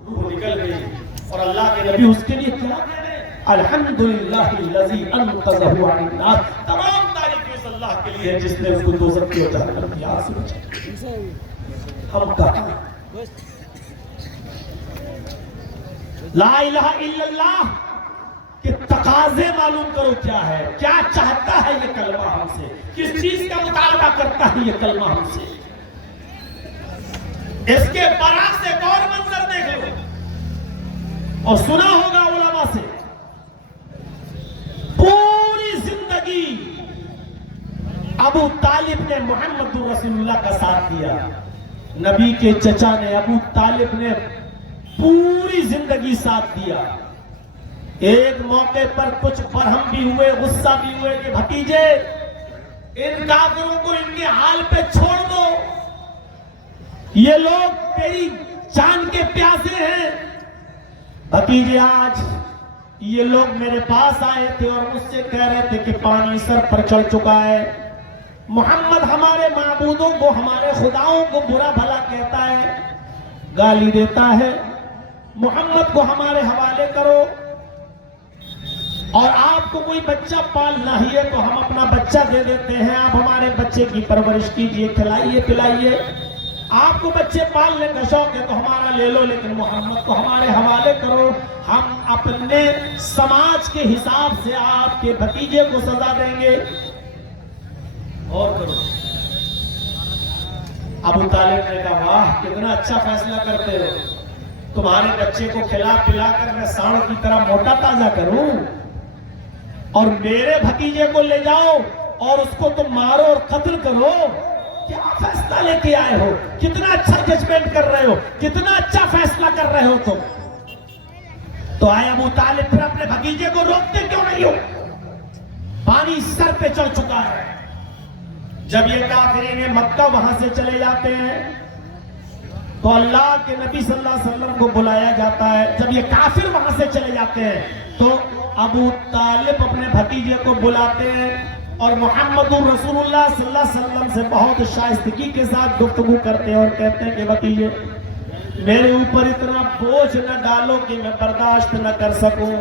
روح نکل گئی. اور اللہ کے نبی اس کے لیے کیا کہہ رہے ہیں, الحمدللہ الذی انقذہ عن النار. تمام تعریفیں اس اللہ کے لیے جس نے اس کو دوزخ کی جہنم کی آگ سے بچایا. ہم کہاں لا الہ الا اللہ کہ تقاضے معلوم کرو کیا ہے, کیا چاہتا ہے یہ کلمہ ہم سے, کس چیز کا مطالبہ کرتا ہے یہ کلمہ ہم سے. اس کے برعکس ایک اور منظر دیکھ لو, اور سنا ہوگا علماء سے, پوری زندگی ابو طالب نے محمد رسول اللہ کا ساتھ دیا. نبی کے چچا نے, ابو طالب نے پوری زندگی ساتھ دیا. ایک موقع پر کچھ برہم بھی ہوئے, غصہ بھی ہوئے کہ بھتیجے ان کافروں کو ان کے حال پہ چھوڑ دو, یہ لوگ تیری جان کے پیاسے ہیں. بھتیجے آج یہ لوگ میرے پاس آئے تھے اور مجھ سے کہہ رہے تھے کہ پانی سر پر چڑھ چکا ہے, محمد ہمارے معبودوں کو, ہمارے خداؤں کو برا بھلا کہتا ہے, گالی دیتا ہے, محمد کو ہمارے حوالے کرو, اور آپ کو کوئی بچہ پالنا ہی ہے تو ہم اپنا بچہ دے دیتے ہیں, آپ ہمارے بچے کی پرورش کیجئے, کھلائیے پلائیے. آپ کو بچے پالنے کا شوق ہے تو ہمارا لے لو, لیکن محمد کو ہمارے حوالے کرو, ہم اپنے سماج کے حساب سے آپ کے بھتیجے کو سزا دیں گے. اور کرو. ابو طالب نے کہا واہ کتنا اچھا فیصلہ کرتے ہو, تمہارے بچے کو کھلا پلا کر میں ساڑھ کی طرح موٹا تازہ کروں, اور میرے بھتیجے کو لے جاؤ اور اس کو تم مارو اور قتل کرو. کیا فیصلہ لے کے آئے ہو, کتنا اچھا ججمنٹ کر رہے ہو, کتنا اچھا فیصلہ کر رہے ہو تم. تو آئے ابو طالب پھر اپنے بھتیجے کو روکتے کیوں نہیں ہو, پانی سر پہ چڑھ چکا ہے. جب یہ کافرین مکہ وہاں سے چلے جاتے ہیں تو اللہ کے نبی صلی اللہ علیہ وسلم کو بلایا جاتا ہے. جب یہ کافر وہاں سے چلے جاتے ہیں تو ابو طالب اپنے بھتیجے کو بلاتے ہیں اور محمد رسول اللہ صلی اللہ علیہ وسلم سے بہت شائستگی کے ساتھ گفتگو کرتے ہیں اور کہتے ہیں کہ بھتیجے میرے اوپر اتنا بوجھ نہ ڈالو کہ میں برداشت نہ کر سکوں,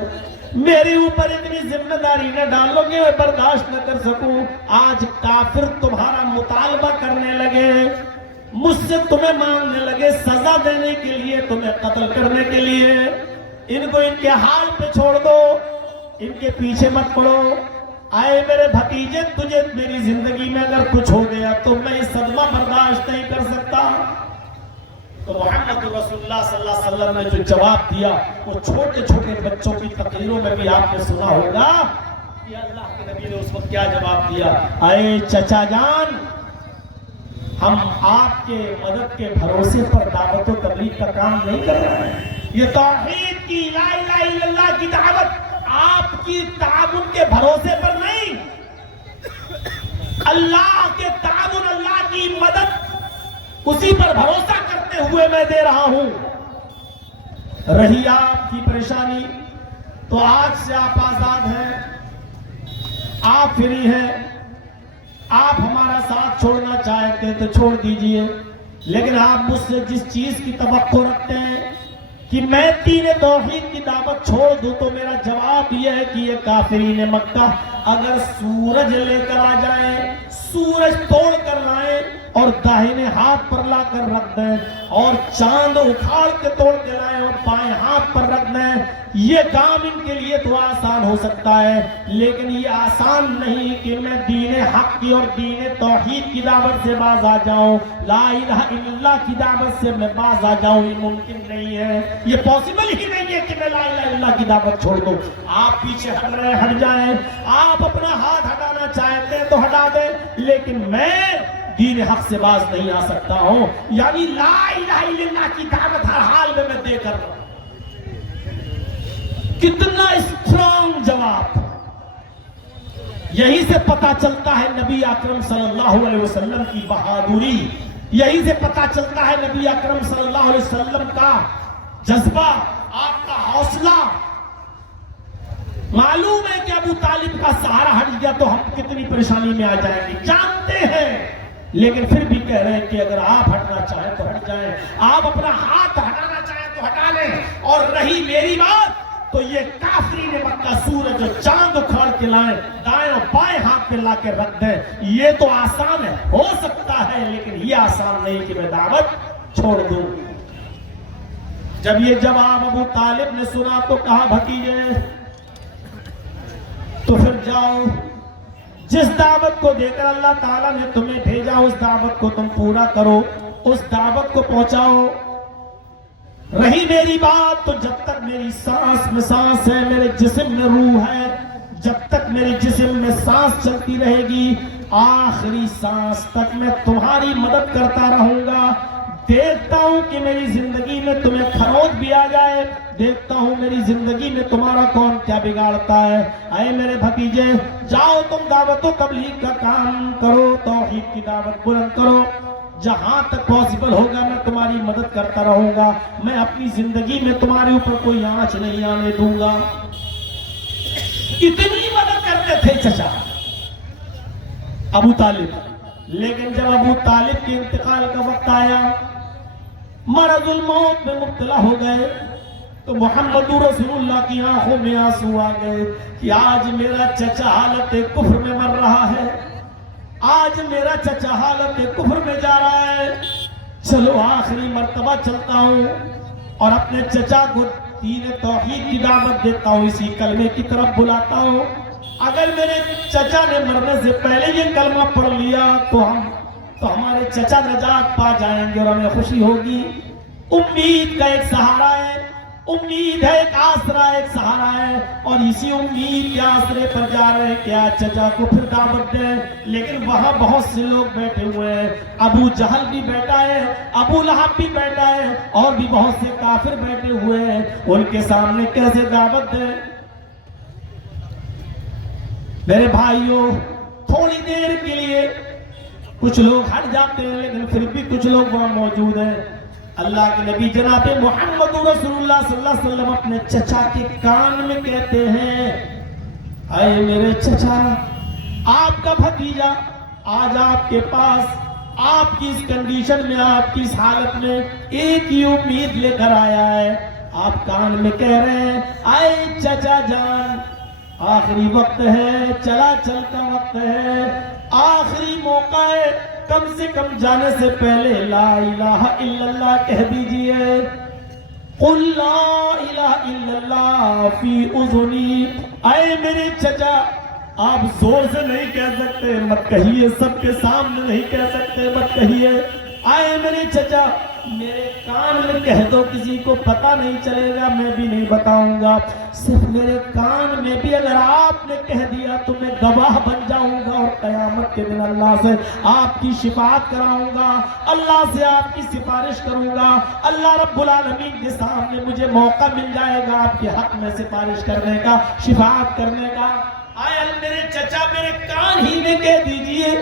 میرے اوپر اتنی ذمہ داری نہ ڈالو کہ میں برداشت نہ کر سکوں. آج کافر تمہارا مطالبہ کرنے لگے, مجھ سے تمہیں مانگنے لگے سزا دینے کے لیے, تمہیں قتل کرنے کے لیے, ان کو ان کے حال پہ چھوڑ دو, ان کے پیچھے مت پڑو. آئے میرے بھتیجے تجھے میری زندگی میں اگر کچھ ہو گیا تو میں یہ صدمہ برداشت نہیں کر سکتا. تو محمد رسول اللہ صلی اللہ علیہ وسلم نے جو جواب دیا وہ چھوٹے چھوٹے بچوں کی تقریروں میں بھی آپ نے سنا ہوگا کہ اللہ کے نبی نے اس وقت کیا جواب دیا. اے چچا جان, ہم آپ کے مدد کے بھروسے پر دعوت و تبلیغ کا کام نہیں کر رہے ہیں. یہ توحید کی لا الہ الا اللہ کی دعوت آپ کی تعاون کے بھروسے پر نہیں، اللہ کے تعاون، اللہ کی مدد، اسی پر بھروسہ کرتے ہوئے میں دے رہا ہوں. رہی آپ کی پریشانی تو آج سے آپ آزاد ہیں، آپ فری ہیں. آپ ہمارا ساتھ چھوڑنا چاہتے ہیں تو چھوڑ دیجئے، لیکن آپ مجھ سے جس چیز کی توقع رکھتے ہیں کہ میں دین توحید کی دعوت چھوڑ دوں، تو میرا جواب یہ ہے کہ یہ کافرین مکہ اگر سورج لے کر آ جائیں، سورج توڑ کر لائیں اور داہنے ہاتھ پر لا کر رکھ دیں، اور چاند اکھاڑ کے توڑ کے لائیں اور بائیں ہاتھ پر رکھ دیں، یہ کام ان کے لیے تو آسان ہو سکتا ہے، لیکن یہ آسان نہیں کہ میں دین حق کی اور دین توحید کی دعوت سے باز آ جاؤں، لا الہ الا اللہ کی دعوت سے میں باز آ جاؤں. یہ ممکن نہیں ہے، یہ پاسبل ہی نہیں ہے کہ میں لا الہ الا اللہ کی دعوت چھوڑ دوں. آپ پیچھے ہٹ رہے ہٹ جائیں، آپ اپنا ہاتھ ہٹانا چاہتے ہیں تو ہٹا دیں، لیکن میں دین حق سے باز نہیں آ سکتا ہوں. یعنی لا الہ الا اللہ کی دعوت ہر حال میں دے کر رہا ہوں. کتنا اسٹرانگ جواب. یہی سے پتا چلتا ہے نبی اکرم صلی اللہ علیہ وسلم کی بہادری، یہی سے پتا چلتا ہے نبی اکرم صلی اللہ علیہ وسلم کا جذبہ، آپ کا حوصلہ. معلوم ہے کہ ابو طالب کا سہارا ہٹ گیا تو ہم کتنی پریشانی میں آ جائیں گے، جانتے ہیں، لیکن پھر بھی کہہ رہے ہیں کہ اگر آپ ہٹنا چاہیں تو ہٹ جائیں، آپ اپنا ہاتھ ہٹانا چاہیں تو ہٹا لیں. اور رہی میری بات تو یہ کافرین مکہ سورج اور چاند اکھاڑ کے لائیں، دائیں اور بائیں ہاتھ پہ لا کے رکھ دیں، یہ تو آسان ہے، ہو سکتا ہے، لیکن یہ آسان نہیں کہ میں دعوت چھوڑ دوں. جب یہ جواب ابو طالب نے سنا تو کہا بھتیجے تو پھر جاؤ، جس دعوت کو دے کر اللہ تعالیٰ نے تمہیں بھیجا اس دعوت کو تم پورا کرو، اس دعوت کو پہنچاؤ. رہی میری بات تو جب تک میری سانس میں سانس ہے، میرے جسم میں روح ہے، جب تک میرے جسم میں سانس چلتی رہے گی، آخری سانس تک میں تمہاری مدد کرتا رہوں گا. دیکھتا ہوں کہ میری زندگی میں تمہیں کھروچ بھی آ جائے، دیکھتا ہوں میری زندگی میں تمہارا کون کیا بگاڑتا ہے. اے میرے بھتیجے، جاؤ تم دعوت و تبلیغ کا کام کرو، توحید کی دعوت بلند کرو. جہاں تک پاسبل ہوگا میں تمہاری مدد کرتا رہوں گا، میں اپنی زندگی میں تمہارے اوپر کوئی آنچ نہیں آنے دوں گا. اتنی مدد کرتے تھے چچا ابو طالب. لیکن جب ابو طالب کے انتقال کا وقت آیا، مرض الموت میں مبتلا ہو گئے، تو محمد رسول اللہ کی آنکھوں میں آنسو آ گئے کہ آج میرا چچا حالت کفر میں مر رہا ہے، آج میرا چچا حالت کفر میں جا رہا ہے. چلو آخری مرتبہ چلتا ہوں اور اپنے چچا کو دین توحید کی دعوت دیتا ہوں، اسی کلمے کی طرف بلاتا ہوں. اگر میرے چچا نے مرنے سے پہلے یہ کلمہ پڑھ لیا تو ہمارے چچا نجات پا جائیں گے اور ہمیں خوشی ہوگی. امید کا ایک سہارا ہے، امید ہے، ایک آسرا، ایک سہارا ہے، اور اسی امید کے آسرے پر جا رہے ہیں کہ آج چچا کو پھر دعوت دیں. لیکن وہاں بہت سے لوگ بیٹھے ہوئے ہیں، ابو جہل بھی بیٹھا ہے، ابو لہب بھی بیٹھا ہے، اور بھی بہت سے کافر بیٹھے ہوئے ہیں. ان کے سامنے کیسے دعوت دیں؟ میرے بھائیوں، تھوڑی دیر کے لیے کچھ لوگ ہٹ جاتے ہیں، لیکن پھر بھی کچھ لوگ وہاں موجود ہیں. اللہ کے نبی جناب محمد رسول اللہ صلی اللہ علیہ وسلم اپنے چچا کے کان میں کہتے ہیں، اے میرے چچا، آپ کا بھتیجا آج آپ کے پاس، آپ کی اس کنڈیشن میں، آپ کی اس حالت میں ایک ہی امید لے کر آیا ہے. آپ کان میں کہہ رہے ہیں، اے چچا جان، آخری وقت ہے، چلا چلتا وقت ہے، آخری موقع ہے، کم سے کم جانے سے پہلے لا الہ الا اللہ کہہ دیجئے. قل لا الہ الا اللہ فی اذنی. اے میرے چچا، آپ زور سے نہیں کہہ سکتے، مت کہیے، سب کے سامنے نہیں کہہ سکتے، مت کہیے. اے میرے چچا، میرے کان میں کہہ دو، کسی کو پتہ نہیں چلے گا، میں بھی نہیں بتاؤں گا، صرف میرے کان میں بھی اگر آپ نے کہہ دیا تو میں گواہ بن جاؤں گا، اور قیامت کے دن اللہ سے آپ کی شفاعت کراؤں گا، اللہ سے آپ کی سفارش کروں گا، اللہ رب العالمین کے سامنے مجھے موقع مل جائے گا آپ کے حق میں سفارش کرنے کا، شفاعت کرنے کا۔ آئے میرے چچا میرے کان ہی میں کہہ دیجئے،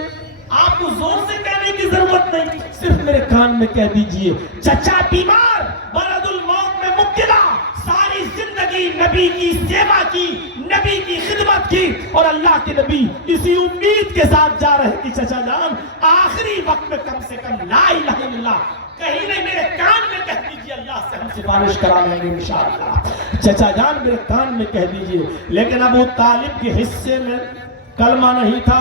آپ کو زور سے کہنے کی ضرورت نہیں، صرف میرے کان میں کہہ دیجئے، چچا بیمار، مرض الموت میں مبتلا، ساری زندگی نبی کی سیوا کی، نبی کی خدمت کی، اور اللہ کے نبی اسی امید کے ساتھ جا رہے کہ چچا جان آخری وقت میں کم سے کم لا الہ الا اللہ کہیں نہیں، میرے کان میں کہہ دیجئے، اللہ سے ہم سفارش کرا لیں گے انشاءاللہ، چچا جان میرے کان میں کہہ دیجئے۔ لیکن ابو طالب کے حصے میں کلمہ نہیں تھا،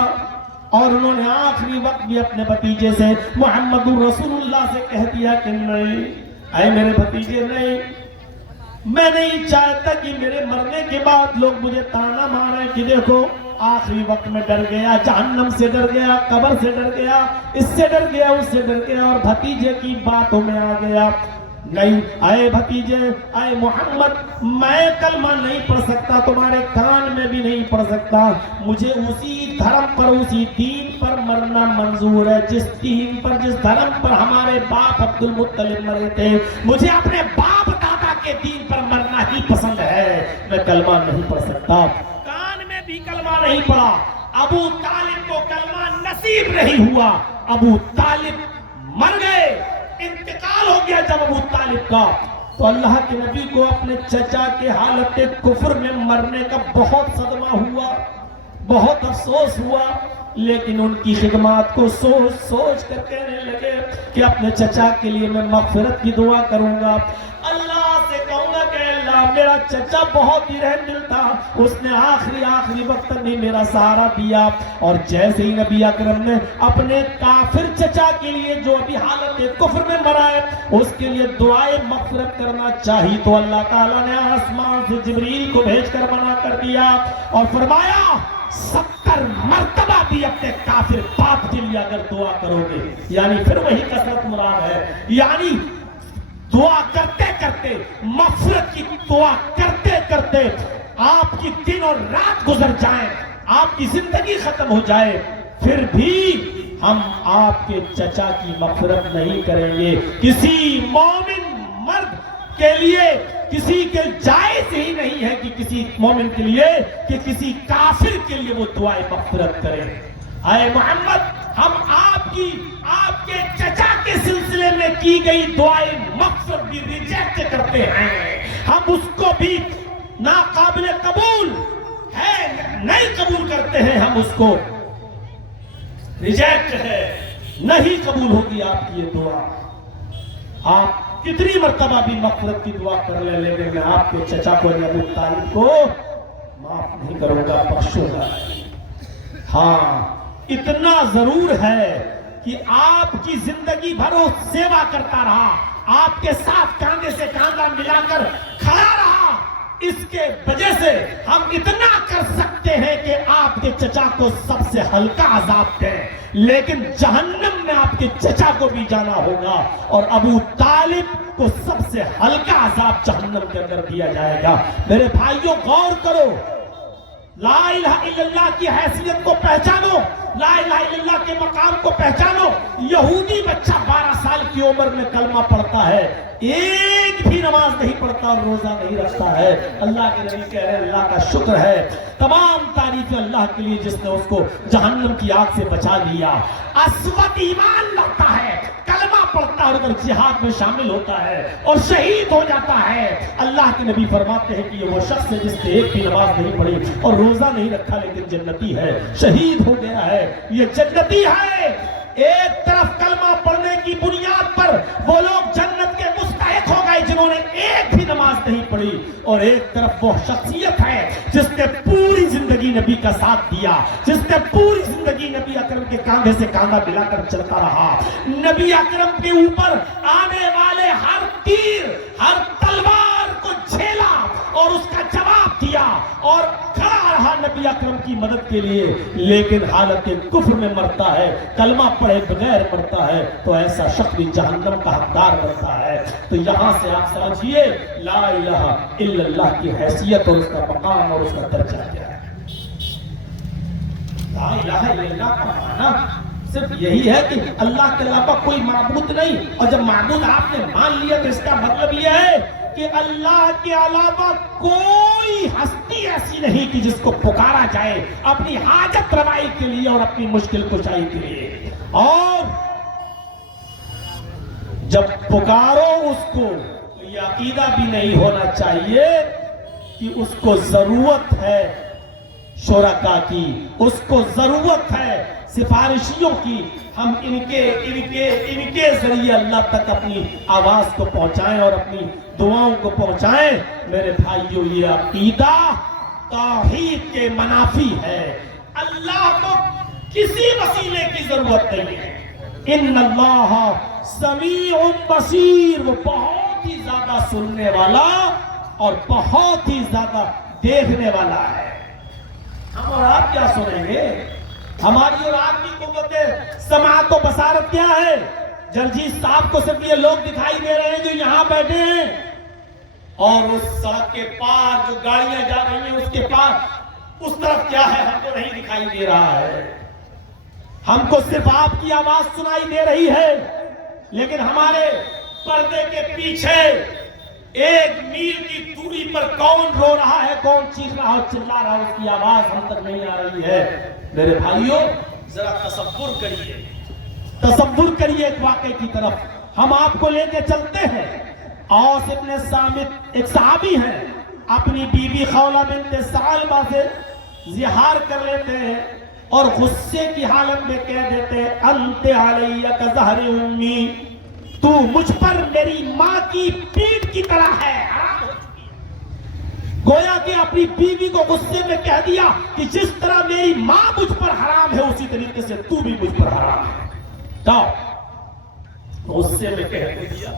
اور انہوں نے آخری وقت بھی اپنے بھتیجے سے محمد رسول اللہ سے کہہ دیا کہ نہیں، اے میرے بھتیجے نہیں، میں نہیں چاہتا کہ میرے مرنے کے بعد لوگ مجھے تانا ماریں کہ دیکھو آخری وقت میں ڈر گیا، جہنم سے ڈر گیا، قبر سے ڈر گیا، اس سے ڈر گیا، اس سے ڈر گیا، اور بھتیجے کی باتوں میں آ گیا۔ نہیں، اے بھتیجے، اے محمد، میں کلمہ نہیں پڑھ سکتا، تمہارے کان میں بھی نہیں پڑھ سکتا، مجھے اسی دھرم پر، اسی دین پر مرنا منظور ہے، جس دین پر، جس دھرم پر ہمارے باپ عبد المطلب مرے تھے، مجھے اپنے باپ دادا کے دین پر مرنا ہی پسند ہے، میں کلمہ نہیں پڑھ سکتا۔ کان میں بھی کلمہ نہیں پڑھا، ابو طالب کو کلمہ نصیب نہیں ہوا، ابو طالب مر گئے، انتقال ہو گیا جب ابو طالب کا، تو اللہ کے نبی کو اپنے چچا کے حالت کفر میں مرنے کا بہت صدمہ ہوا، بہت افسوس ہوا، لیکن ان کی خدمات کو سوچ سوچ کر کہنے لگے کہ اپنے چچا کے لیے میں مغفرت کی دعا کروں گا، اللہ سے کہوں گا کہ اللہ میرا چچا بہت ہی رحم دل تھا، اس نے آخری وقت تک نہیں میرا سہارا دیا، اور جیسے ہی نبی اکرم نے اپنے کافر چچا کے لیے جو ابھی حالت کفر میں مرا ہے اس کے لیے دعائے مغفرت کرنا چاہی، تو اللہ تعالیٰ نے آسمان سے جبریل کو بھیج کر منع کر دیا اور فرمایا 70 مرتبہ بھی اپنے کافر باپ کے لیے اگر دعا کرو گے، یعنی پھر وہی کثرت مراد ہے، یعنی دعا کرتے کرتے، مغفرت کی دعا کرتے کرتے آپ کی دن اور رات گزر جائیں، آپ کی زندگی ختم ہو جائے، پھر بھی ہم آپ کے چچا کی مغفرت نہیں کریں گے۔ کسی مومن مرد کے لیے، کسی کے جائز ہی نہیں ہے کہ کسی مومن کے لیے کہ کسی کافر کے لیے وہ دعائے مغفرت کرے۔ اے محمد، ہم آپ کے چچا کے سلسلے میں کی گئی دعائیں مغفرت بھی ریجیکٹ کرتے ہیں، ہم اس کو بھی ناقابل قبول ہے، نہیں قبول کرتے ہیں، ہم اس کو ریجیکٹ ہے، نہیں قبول ہوگی آپ کی یہ دعا۔ آپ کتنی مرتبہ بھی مغفرت کی دعا کر لیں، لیکن میں آپ کے چچا کو ابو طالب کو معاف نہیں کروں گا، بخشوں گا۔ ہاں، اتنا ضرور ہے کہ آپ کی زندگی بھر وہ سیوا کرتا رہا، آپ کے ساتھ کاندھے سے کاندھا ملا کر کھڑا رہا، اس کے وجہ سے ہم اتنا کر سکتے ہیں کہ آپ کے چچا کو سب سے ہلکا عذاب دیں، لیکن جہنم میں آپ کے چچا کو بھی جانا ہوگا، اور ابو طالب کو سب سے ہلکا عذاب جہنم کے اندر دیا جائے گا۔ میرے بھائیوں، غور کرو، لا الہ الا اللہ کی حیثیت کو پہچانو، لا الہ الا اللہ کے مقام کو پہچانو۔ یہودی بچہ 12 سال کی عمر میں کلمہ پڑھتا ہے، ایک بھی نماز نہیں پڑھتا اور روزہ نہیں رکھتا ہے، اللہ کے نبی کہہ رہے ہیں اللہ کا شکر ہے، تمام تعریفیں اللہ کے لیے جس نے اس کو جہنم کی آگ سے بچا لیا۔ اسود ایمان لاتا ہے، کلمہ پڑھتا ہے اور اگر جہاد میں شامل ہوتا ہے اور شہید ہو جاتا ہے، اللہ کے نبی فرماتے ہیں کہ یہ وہ شخص ہے جس نے ایک بھی نماز نہیں پڑھی اور روزہ نہیں رکھا لیکن جنتی ہے، شہید ہو گیا ہے، یہ جنتی ہے۔ ایک طرف کلمہ پڑھنے کی بنیاد پر وہ لوگ جنت کے مستحق ہو گئے جنہوں نے ایک بھی نماز نہیں پڑھی، اور ایک طرف وہ شخصیت ہے جس نے پوری زندگی نبی کا ساتھ دیا، جس نے پوری زندگی نبی اکرم کے کاندھے سے کاندھا ملا کر چلتا رہا، نبی اکرم کے اوپر آنے والے ہر تیر، ہر تلوار کو جھیلا اور اس کا جواب دیا اور کھڑا رہا نبی اکرم کی مدد کے لیے، لیکن حالت کفر میں مرتا ہے، کلمہ پڑھے بغیر مرتا ہے، تو ایسا شخص بھی جہنم کا حقدار بنتا ہے۔ تو یہاں سے آپ سمجھیے لا الہ الا اللہ کی حیثیت اور اس کا مقام اور اس کا درجہ کیا ہے۔ لا الہ الا اللہ کا معنی صرف یہی ہے کہ اللہ کے علاوہ کوئی معبود نہیں، اور جب معبود آپ نے مان لیا تو اس کا مطلب یہ ہے کہ اللہ کے علاوہ کوئی ہستی ایسی نہیں کہ جس کو پکارا جائے اپنی حاجت روائی کے لیے اور اپنی مشکل کشائی کے لیے۔ اور جب پکارو اس کو تو یہ عقیدہ بھی نہیں ہونا چاہیے کہ اس کو ضرورت ہے شرکا کی، اس کو ضرورت ہے سفارشیوں کی، ہم ان کے ذریعے اللہ تک اپنی آواز کو پہنچائیں اور اپنی دعاؤں کو پہنچائیں۔ میرے بھائیو، یہ عقیدہ توحید کے منافی ہے۔ اللہ کو کسی وسیلے کی ضرورت نہیں ہے۔ ان اللہ سمیع بصیر، وہ بہت ہی زیادہ سننے والا اور بہت ہی زیادہ دیکھنے والا ہے۔ ہم اور آپ کیا سنیں گے؟ ہماری اور آپ کی قوت سماعت و بصارت کیا ہے؟ جرجیت صاحب کو صرف یہ لوگ دکھائی دے رہے ہیں جو یہاں بیٹھے ہیں، اور اس سڑک کے پار جو گاڑیاں جا رہی ہیں اس کے پار اس طرف کیا ہے ہم کو نہیں دکھائی دے رہا ہے۔ ہم کو صرف آپ کی آواز سنائی دے رہی ہے، لیکن ہمارے پردے کے پیچھے ایک میل کی دوری پر کون رو رہا ہے، کون چیخ رہا ہے، چلا رہا ہے، اس کی آواز ہم تک نہیں آ رہی ہے۔ میرے بھائیوں، ذرا تصور کریے ایک واقعے کی طرف ہم آپ کو لے کے چلتے ہیں۔ اوس ابن صامت ایک صحابی ہیں، اپنی بیوی خولہ بنت ثعلبہ سے زہار کر لیتے ہیں اور غصے کی حالت میں کہہ دیتے ہیں انت علی کظہر امی، تو مجھ پر میری ماں کی پیٹھ کی طرح ہے، حرام ہو چکی ہے۔ گویا کہ اپنی بیوی کو غصے میں کہہ دیا کہ جس طرح میری ماں مجھ پر حرام ہے اسی طریقے سے تو بھی مجھ پر حرام ہے۔ غصے میں کہہ دیا،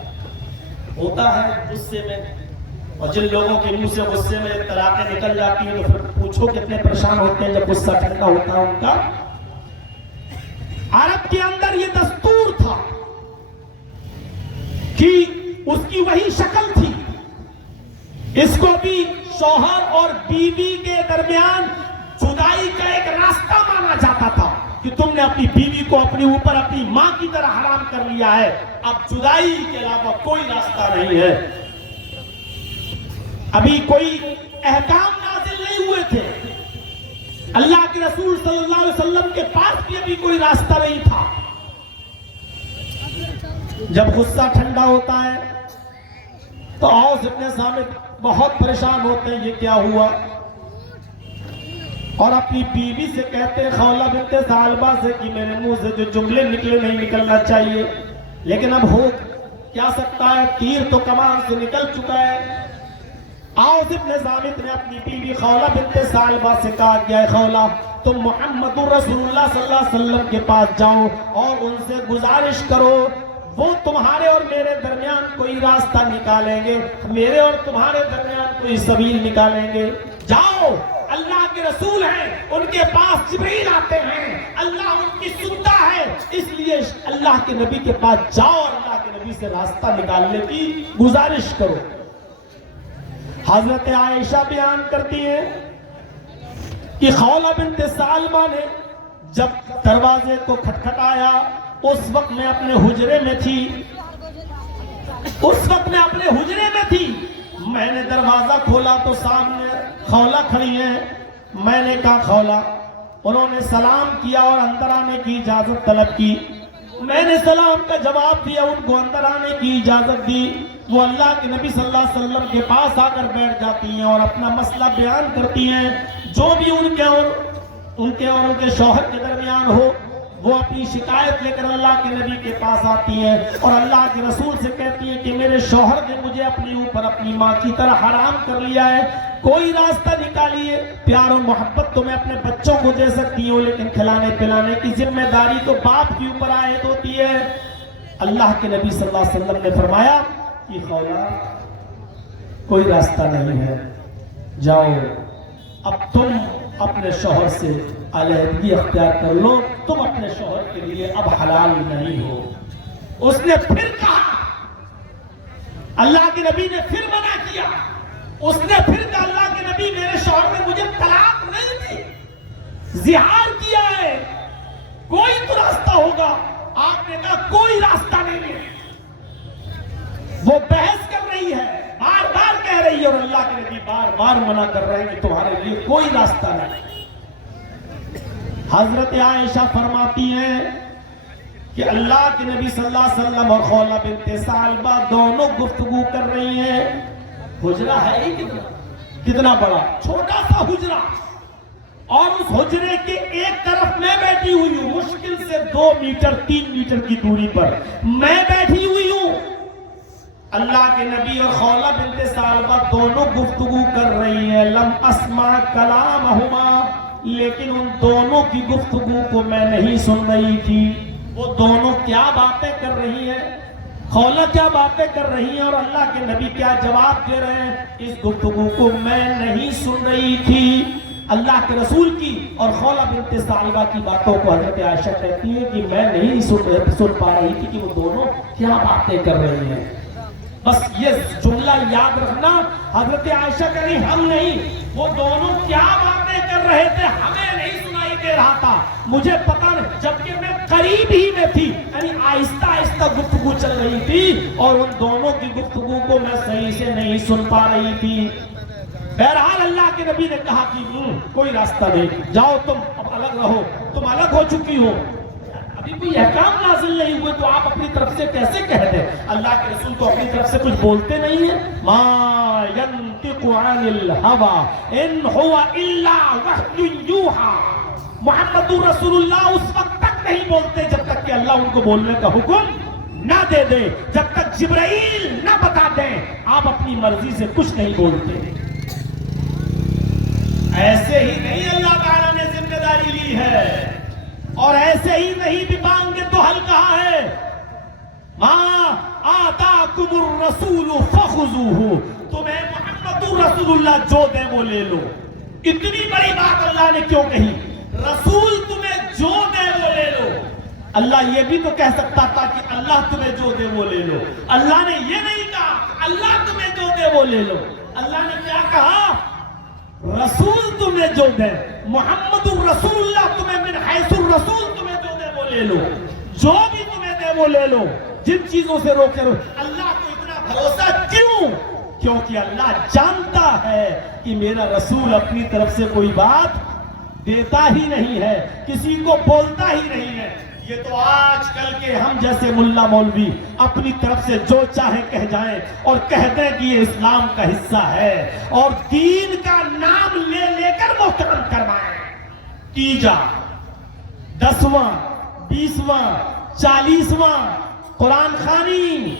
ہوتا ہے غصے میں، اور جن لوگوں کے منہ سے غصے میں طلاقیں نکل جاتی ہیں تو پھر پوچھو کتنے پریشان ہوتے ہیں جب غصہ ٹھنڈا ہوتا ہے ان کا۔ عرب کے اندر یہ دستور تھا کہ اس کی وہی شکل تھی، اس کو بھی شوہر اور بیوی کے درمیان جدائی کا ایک راستہ مانا جاتا تھا کہ تم نے اپنی بیوی کو اپنے اوپر اپنی ماں کی طرح حرام کر لیا ہے، اب جدائی کے علاوہ کوئی راستہ نہیں ہے۔ ابھی کوئی احکام نازل نہیں ہوئے تھے، اللہ کے رسول صلی اللہ علیہ وسلم کے پاس بھی ابھی کوئی راستہ نہیں تھا۔ جب غصہ ٹھنڈا ہوتا ہے تو اوس ابن صامت بہت پریشان ہوتے ہیں، یہ کیا ہوا، اور اپنی بیوی سے کہتے ہیں خولہ بنت ثعلبہ سے کہ میرے منہ سے جو جملے نکلے نہیں نکلنا چاہیے، لیکن اب ہو کیا سکتا ہے، تیر تو کمان سے نکل چکا ہے۔ اوس ابن صامت نے اپنی بیوی خولہ بنت ثعلبہ سے کہا کہ اے خولہ، تم محمد رسول اللہ صلی اللہ علیہ وسلم کے پاس جاؤ اور ان سے گزارش کرو، وہ تمہارے اور میرے درمیان کوئی راستہ نکالیں گے، میرے اور تمہارے درمیان کوئی سبیل نکالیں گے۔ جاؤ، اللہ کے رسول ہیں، ان کے پاس جبریل آتے ہیں، اللہ ان کی سنتا ہے، اس لیے اللہ کے نبی کے پاس جاؤ اور اللہ کے نبی سے راستہ نکالنے کی گزارش کرو۔ حضرت عائشہ بیان کرتی ہیں کہ خولہ بنت ثعلبہ نے جب دروازے کو کھٹکھٹایا، اس وقت میں اپنے حجرے میں تھی، میں نے دروازہ کھولا تو سامنے خولہ کھڑی ہیں، میں نے کہا خولہ، انہوں نے سلام کیا اور اندر آنے کی اجازت طلب کی، میں نے سلام کا جواب دیا، ان کو اندر آنے کی اجازت دی، وہ اللہ کے نبی صلی اللہ علیہ وسلم کے پاس آ کر بیٹھ جاتی ہیں اور اپنا مسئلہ بیان کرتی ہیں، جو بھی ان کے اور ان کے شوہر کے درمیان ہو، وہ اپنی شکایت لے کر اللہ کے نبی کے پاس آتی ہیں اور اللہ کے رسول سے کہتی ہیں کہ میرے شوہر نے مجھے اپنے اوپر اپنی ماں کی طرح حرام کر لیا ہے، کوئی راستہ نکالیے، پیار و محبت تو میں اپنے بچوں کو دے سکتی ہوں لیکن کھلانے پلانے کی ذمہ داری تو باپ کے اوپر عائد ہوتی ہے۔ اللہ کے نبی صلی اللہ علیہ وسلم نے فرمایا کہ خولہ، کوئی راستہ نہیں ہے، جاؤ، اب تم اپنے شوہر سے علیحدگی اختیار کر لو، تم اپنے شوہر کے لیے اب حلال نہیں ہو۔ اس نے پھر کہا، اللہ کے نبی نے پھر منع کیا، اس نے پھر کہا اللہ کے نبی میرے شوہر نے مجھے طلاق نہیں دی، زہار کیا ہے، کوئی تو راستہ ہوگا۔ آپ نے کہا کوئی راستہ نہیں ہے۔ وہ بحث کر رہی ہے، بار بار کہہ رہی ہے، اور اللہ کے نبی بار بار منع کر رہے ہیں کہ تمہارے لیے کوئی راستہ نہیں۔ حضرت عائشہ فرماتی ہیں کہ اللہ کے نبی صلی اللہ علیہ وسلم اور خولہ بنت ثعلبہ دونوں گفتگو کر رہی ہیں۔ حجرہ ہے ہی کتنا بڑا، چھوٹا سا حجرہ، اور اس حجرے کے ایک طرف میں بیٹھی ہوئی ہوں، مشکل سے 2 میٹر 3 میٹر کی دوری پر میں بیٹھی ہوئی ہوں۔ اللہ کے نبی اور خولہ بنت ثعلبہ دونوں گفتگو کر رہی ہیں۔ لم اسمع کلامہما، لیکن ان دونوں کی گفتگو کو میں نہیں سن رہی تھی۔ وہ دونوں کیا باتیں کر رہی ہیں، خولہ کیا باتیں کر رہی ہیں اور اللہ کے نبی کیا جواب دے رہے ہیں، اس گفتگو کو میں نہیں سن رہی تھی۔ اللہ کے رسول کی اور خولہ بنت ثعلبہ کی باتوں کو حضرت عائشہ کہتی ہے کہ میں نہیں سن پا رہی تھی کہ وہ دونوں کیا باتیں کر رہی ہیں۔ بس یہ جملہ یاد رکھنا، حضرت عائشہ کہ نہیں ہم نہیں، وہ دونوں کیا باتیں کر رہے تھے ہمیں نہیں سنائی دے رہا تھا، مجھے پتا نہیں، جبکہ میں قریب ہی میں تھی، یعنی آہستہ آہستہ گفتگو چل رہی تھی اور ان دونوں کی گفتگو کو میں صحیح سے نہیں سن پا رہی تھی۔ بہرحال اللہ کے نبی نے کہا کہ کوئی راستہ نہیں، جاؤ تم اب الگ رہو، تم الگ ہو چکی ہو، ابھی کوئی احکام نازل نہیں ہوئے تو آپ اپنی طرف سے کیسے کہہ دیں؟ اللہ کے رسول تو اپنی طرف سے کچھ بولتے نہیں ہیں۔ ما ينطق عن الهوى ان هو الا وحی یوحی، محمد رسول اللہ اس وقت تک نہیں بولتے جب تک کہ اللہ ان کو بولنے کا حکم نہ دے دے، جب تک جبرائیل نہ بتا دیں آپ اپنی مرضی سے کچھ نہیں بولتے۔ ایسے ہی نہیں اللہ تعالیٰ نے ذمہ داری لی ہے، اور ایسے ہی نہیں بھی مانگے تو حل کہا ہے، ما آتاکم الرسول فخذوہ، تمہیں محمد رسول اللہ جو دے وہ لے لو۔ اتنی بڑی بات اللہ نے کیوں کہی؟ رسول تمہیں جو دے وہ لے لو۔ اللہ یہ بھی تو کہہ سکتا تھا کہ اللہ تمہیں جو دے وہ لے لو، اللہ نے یہ نہیں کہا اللہ تمہیں جو دے وہ لے لو۔ اللہ نے کیا کہا؟ رسول تمہیں جو دے، محمد الرسول اللہ تمہیں من حیث الرسول تمہیں جو دے وہ لے لو، جو بھی تمہیں دے وہ لے لو، جن چیزوں سے روکے رو۔ اللہ کو اتنا بھروسہ کیوں؟ کیونکہ اللہ جانتا ہے کہ میرا رسول اپنی طرف سے کوئی بات دیتا ہی نہیں ہے، کسی کو بولتا ہی نہیں ہے۔ یہ تو آج کل کے ہم جیسے ملا مولوی اپنی طرف سے جو چاہیں کہہ جائیں اور کہہ دیں کہ یہ اسلام کا حصہ ہے، اور دین کا نام لے لے کر محترم کروائیں۔ تیجا، 10واں، 20واں، 40واں، قرآن خوانی،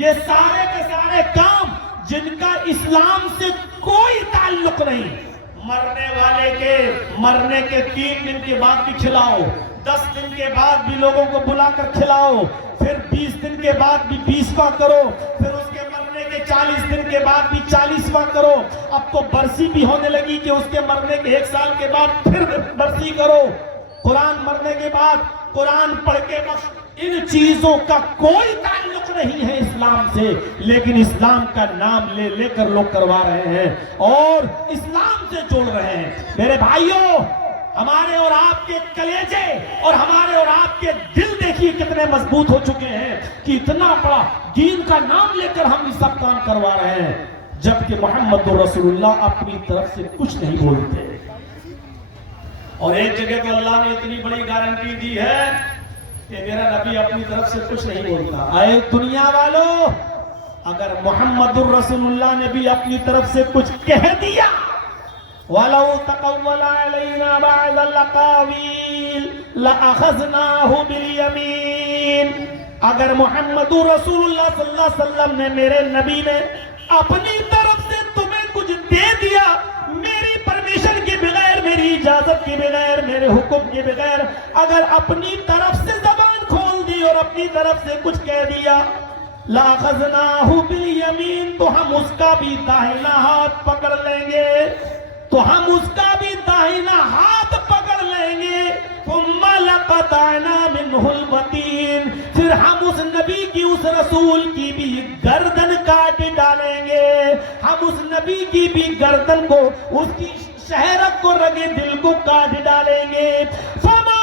یہ سارے کے سارے کام جن کا اسلام سے کوئی تعلق نہیں، مرنے والے کے مرنے کے 3 دن کے بعد بھی کھلاؤ، 10 دن کے بعد بھی لوگوں کو بلا کر کھلاؤ، پھر 20 دن کے بعد بھی 20واں کرو، پھر اس کے مرنے کے 40 دن کے بعد بھی 40واں کرو۔ اب تو برسی بھی ہونے لگی کہ اس کے مرنے کے 1 سال کے بعد پھر برسی کرو، قرآن مرنے کے بعد قرآن پڑھ کے بخش۔ ان چیزوں کا کوئی تعلق نہیں ہے اسلام سے، لیکن اسلام کا نام لے لے کر لوگ کروا رہے ہیں اور اسلام سے جوڑ رہے ہیں۔ میرے بھائیوں، ہمارے اور آپ کے کلیجے اور ہمارے اور آپ کے دل دیکھیے کتنے مضبوط ہو چکے ہیں کہ اتنا بڑا دین کا نام لے کر ہم یہ سب کام کروا رہے ہیں، جبکہ محمد رسول اللہ اپنی طرف سے کچھ نہیں بولتے۔ اور ایک جگہ تو اللہ نے اتنی بڑی گارنٹی دی ہے کہ میرا نبی اپنی طرف سے کچھ نہیں بولتا۔ اے دنیا والو، اگر محمد الرسول اللہ نے بھی اپنی طرف سے کچھ کہہ دیا، وَلَوْ تَقَوَّلَ عَلَيْنَا بَعْضَ الْأَقَاوِيلِ لَأَخَذْنَاهُ بِالْيَمِينِ، اگر محمد رسول اللہ صلی اللہ علیہ وسلم نے، میرے نبی نے اپنی طرف سے تمہیں کچھ دے دیا، میری پرمیشن کے بغیر، میری اجازت کے بغیر، میرے حکم کے بغیر، اگر اپنی طرف سے زبان کھول دی اور اپنی طرف سے کچھ کہہ دیا، لَأَخَذْنَاهُ بِالْيَمِينِ، تو ہم اس کا بھی داہنا ہاتھ پکڑ لیں گے۔ تو ہم اس کا بھی داہنا ہاتھ پکڑ لیں گے، ثم لقطعنا منہ الوتین، پھر ہم اس نبی کی اس رسول کی بھی گردن کاٹ ڈالیں گے، ہم اس نبی کی بھی گردن کو، اس کی شہرت کو، رگے دل کو کاٹ ڈالیں گے۔ فما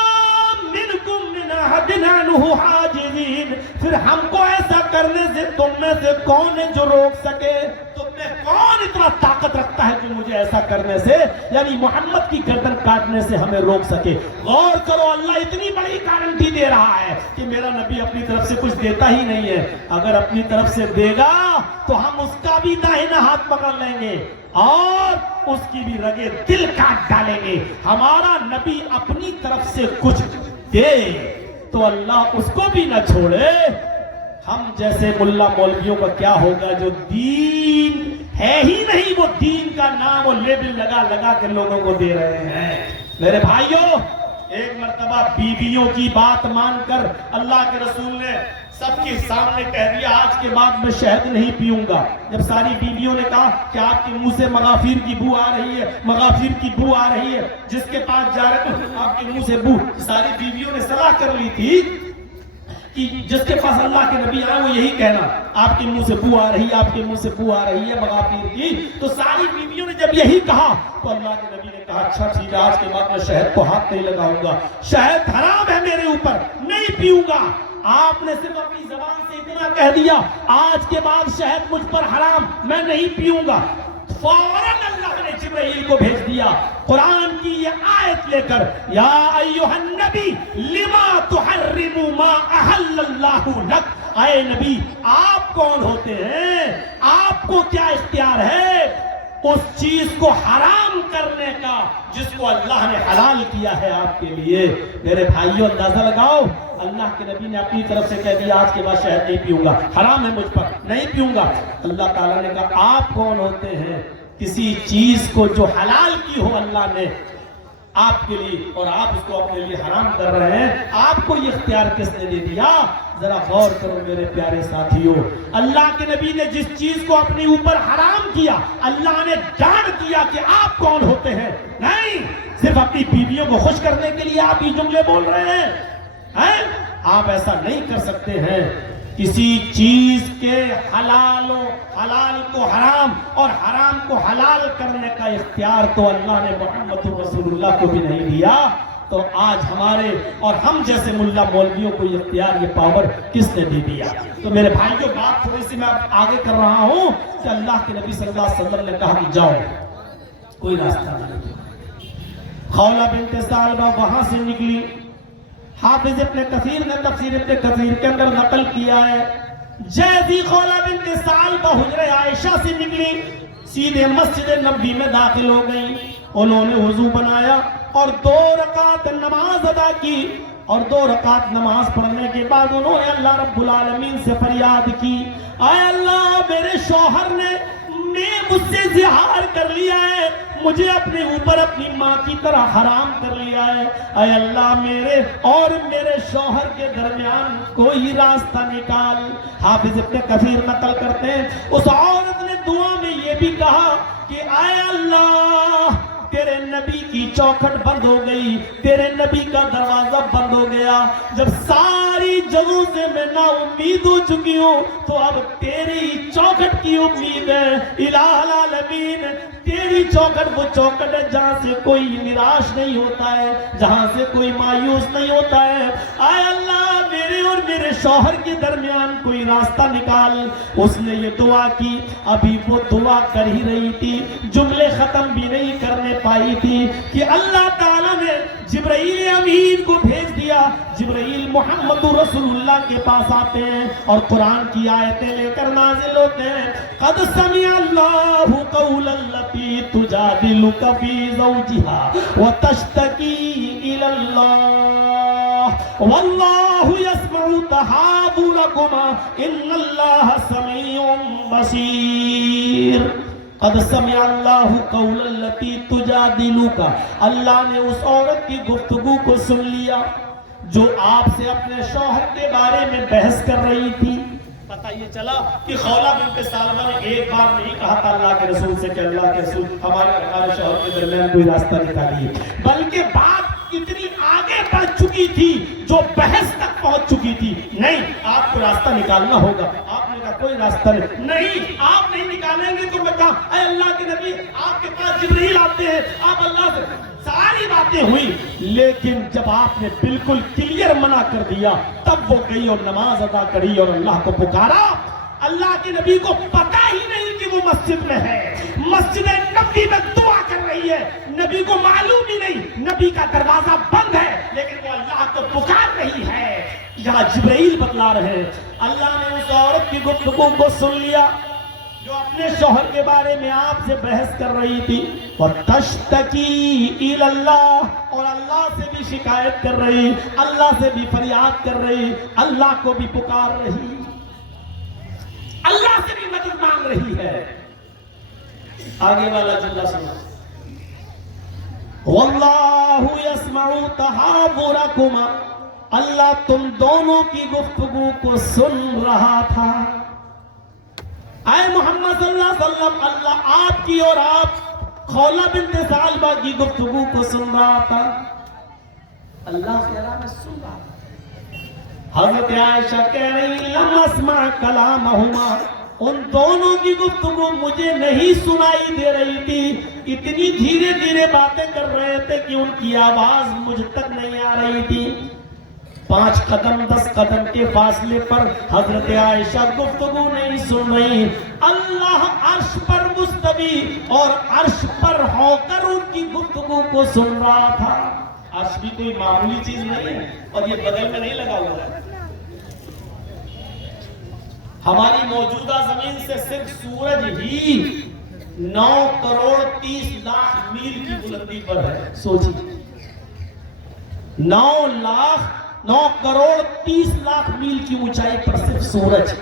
منکم من احد عنہ حاجزین، پھر ہم کو ایسا کرنے سے تم میں سے کون ہے جو روک سکے؟ تم میں کون اتنا طاقت رکھتا ہے کہ مجھے ایسا کرنے سے، یعنی محمد کی گردن کاٹنے سے ہمیں روک سکے؟ غور کرو، اللہ اتنی بڑی گارنٹی دے رہا ہے کہ میرا نبی اپنی طرف سے کچھ دیتا ہی نہیں ہے، اگر اپنی طرف سے دے گا تو ہم اس کا بھی داہنا ہاتھ پکڑ لیں گے اور اس کی بھی رگے دل کاٹ ڈالیں گے۔ ہمارا نبی اپنی طرف سے کچھ دے تو اللہ اس کو بھی نہ چھوڑے۔ ہم جیسے ملا مولویوں کا کیا ہوگا جو دین ہے ہی نہیں، وہ دین کا نام اور لیبل لگا لگا کے لوگوں کو دے رہے ہیں۔ میرے بھائیوں، ایک مرتبہ بیویوں کی بات مان کر اللہ کے رسول نے سب کے سامنے کہہ دیا آج کے بعد میں شہد نہیں پیوں گا۔ جب ساری بیویوں نے کہا کہ آپ کے منہ سے مغافیر کی بو آ رہی ہے، مغافیر کی بو آ رہی ہے، جس کے پاس جا رہے ہیں آپ کے منہ سے بو، ساری بیویوں نے صلاح کر لی تھی کہ جس کے پاس اللہ کے نبی آئے وہ یہی کہنا آپ کے منہ سے بو آ رہی ہے، آپ کے منہ سے بو آ رہی ہے مغافیر کی۔ تو ساری بیویوں نے جب یہی کہا تو اللہ کے نبی نے کہا اچھا ٹھیک ہے، آج کے بعد میں شہد کو ہاتھ نہیں لگاؤں گا، شہد حرام ہے میرے اوپر، نہیں پیوں گا۔ آپ نے صرف اپنی زبان سے اتنا کہہ دیا آج کے بعد شہد مجھ پر حرام، میں نہیں پیوں گا، فوراً اللہ نے جبرائیل کو بھیج دیا قرآن کی یہ آیت لے کر، یا ایھا النبی لما تحرم ما احل اللہ لک، اے نبی آپ کون ہوتے ہیں، آپ کو کیا اختیار ہے اس چیز کو حرام کرنے کا جس کو اللہ نے حلال کیا ہے آپ کے لیے۔ میرے بھائیوں اندازہ لگاؤ، اللہ کے نبی نے اپنی طرف سے کہہ دیا آج کے بعد شہد نہیں پیوں گا، حرام ہے مجھ پر، نہیں پیوں گا۔ اللہ تعالیٰ نے کہا آپ کون ہوتے ہیں کسی چیز کو جو حلال کی ہو اللہ نے آپ کے لیے اور آپ اس کو اپنے لیے حرام کر رہے ہیں، آپ کو یہ اختیار کس نے دے دیا؟ ذرا غور کرو میرے پیارے ساتھیوں، اللہ کے نبی نے جس چیز کو اپنے اوپر حرام کیا اللہ نے ڈانٹ دیا کہ آپ کون ہوتے ہیں؟ نہیں، صرف اپنی بیویوں کو خوش کرنے کے لیے آپ یہ جملے بول رہے ہیں؟ آپ ایسا نہیں کر سکتے ہیں۔ کسی چیز کے حلال کو حرام اور حرام کو حلال کرنے کا اختیار تو اللہ نے محمد رسول اللہ کو بھی نہیں دیا، تو آج ہمارے اور ہم جیسے ملا مولویوں کو یہ اختیار، یہ پاور کس نے دے دیا؟ تو میرے بھائیوں بات تھوڑی سی میں آگے کر رہا ہوں کہ اللہ کے نبی صلی اللہ علیہ وسلم نے کہا کہ جاؤ، کوئی راستہ نہیں۔ خولہ بنت ثعلبہ وہاں سے نکلی، حافظ ابن کثیر نے تفسیر ابن کثیر کے اندر نقل کیا ہے، جیسی خولہ بنت ثعلبہ حجرہ عائشہ سے نکلی سیدھے مسجد نبوی میں داخل ہو گئی، انہوں نے وضو بنایا اور 2 رکعت نماز ادا کی، اور 2 رکعت نماز پڑھنے کے بعد انہوں نے اللہ رب العالمین سے فریاد کی، اے اللہ میرے شوہر نے مجھ سے زہار کر لیا ہے، مجھے اپنے اوپر اپنی ماں کی طرح حرام کر لیا ہے، اے اللہ میرے اور میرے شوہر کے درمیان کوئی راستہ نکال۔ حافظ ابن کثیر نقل کرتے ہیں اس عورت نے دعا میں یہ بھی کہا کہ اے اللہ تیرے نبی کی چوکھٹ بند ہو گئی، تیرے نبی کا دروازہ بند ہو گیا، جب ساری جگہوں سے میں نا امید ہو چکی ہوں تو اب تیری چوکھٹ کی امید ہے۔ الہ العالمین تیری چوکھٹ وہ چوکھٹ ہے جہاں سے کوئی نراش نہیں ہوتا ہے، جہاں سے کوئی مایوس نہیں ہوتا ہے، اے اللہ میرے اور میرے شوہر کے درمیان کوئی راستہ نکال۔ اس نے یہ دعا کی، ابھی وہ دعا کر ہی رہی تھی، جملے ختم بھی نہیں کرنے پائی تھی کہ اللہ تعالیٰ نے جبرائیل امین کو بھیج دیا۔ جبرائیل محمد رسول اللہ کے پاس آتے ہیں اور قرآن کی آیتیں لے کر نازل ہوتے ہیں، قد سمع اللہ قول التی تجادلک فی زوجہا وتشتکی الی اللہ واللہ یسمع تحاورکما ان اللہ سمیع بصیر۔ قد سمع اللہ قول التی تجادلک، اللہ نے اس عورت کی گفتگو کو سن لیا جو آپ سے اپنے شوہر کے بارے میں بحث کر رہی تھی۔ پتہ یہ چلا کہ خولہ بنت سالمہ نے ایک بار نہیں کہا تھا اللہ کے رسول سے کہ اللہ کے رسول ہمارے شوہر کے درمیان کوئی راستہ نکالیے، بلکہ بات اتنی آگے بڑھ چکی تھی جو بحث تک پہنچ چکی تھی، نہیں آپ کو راستہ نکالنا ہوگا۔ آپ نے کہا کوئی راستہ نہیں، آپ نہیں نکالیں گے تو میں کہا اے اللہ کے نبی آپ کے پاس جبرائیل آتے ہیں، آپ اللہ سے ساری باتیں ہوئی، لیکن جب آپ نے بالکل کلیئر منع کر دیا تب وہ گئی اور نماز ادا کری اور اللہ کو پکارا۔ اللہ کے نبی کو پتہ ہی نہیں کہ وہ مسجد میں ہے، مسجد نبی میں دعا کر رہی ہے، نبی کو معلوم ہی نہیں، نبی کا دروازہ بند ہے لیکن وہ اللہ کو پکار رہی ہے۔ یہاں جبرائیل بتلا رہے ہیں اللہ نے اس عورت کی گفتگو کو سن لیا جو اپنے شوہر کے بارے میں آپ سے بحث کر رہی تھی، وَتَشْتَكِي إِلَى اللَّهِ، اور اللہ سے بھی شکایت کر رہی، اللہ سے بھی فریاد کر رہی، اللہ کو بھی پکار رہی، اللہ سے بھی مدد مانگ رہی ہے۔ آگے والا جملہ سنو، وَاللَّهُ يَسْمَعُ تَحَاوُرَكُمَا، اللہ تم دونوں کی گفتگو کو سن رہا تھا۔ اے محمد صلی اللہ علیہ وسلم، اللہ آپ کی اور آپ خولہ بنت ثعلبہ کی گفتگو کو سن رہا تھا، اللہ کہہ رہا میں سن رہا تھا۔ حضرت عائشہ کہہ رہی لم اسمع کلامہما، ان دونوں کی گفتگو مجھے نہیں سنائی دے رہی تھی، اتنی دھیرے دھیرے باتیں کر رہے تھے کہ ان کی آواز مجھ تک نہیں آ رہی تھی۔ 5 قدم 10 قدم کے فاصلے پر حضرت عائشہ گفتگو نہیں سن رہی، اللہ عرش پر مستوی اور عرش پر ہو کر ان کی گفتگو کو سن رہا تھا۔ عرش بھی کوئی معمولی چیز نہیں ہے اور یہ بغل میں نہیں لگا ہوا ہے، ہماری موجودہ زمین سے صرف سورج ہی 9 کروڑ 30 لاکھ میل کی بلندی پر ہے۔ سوچیے 9 کروڑ 30 لاکھ میل کی اونچائی پر صرف سورج،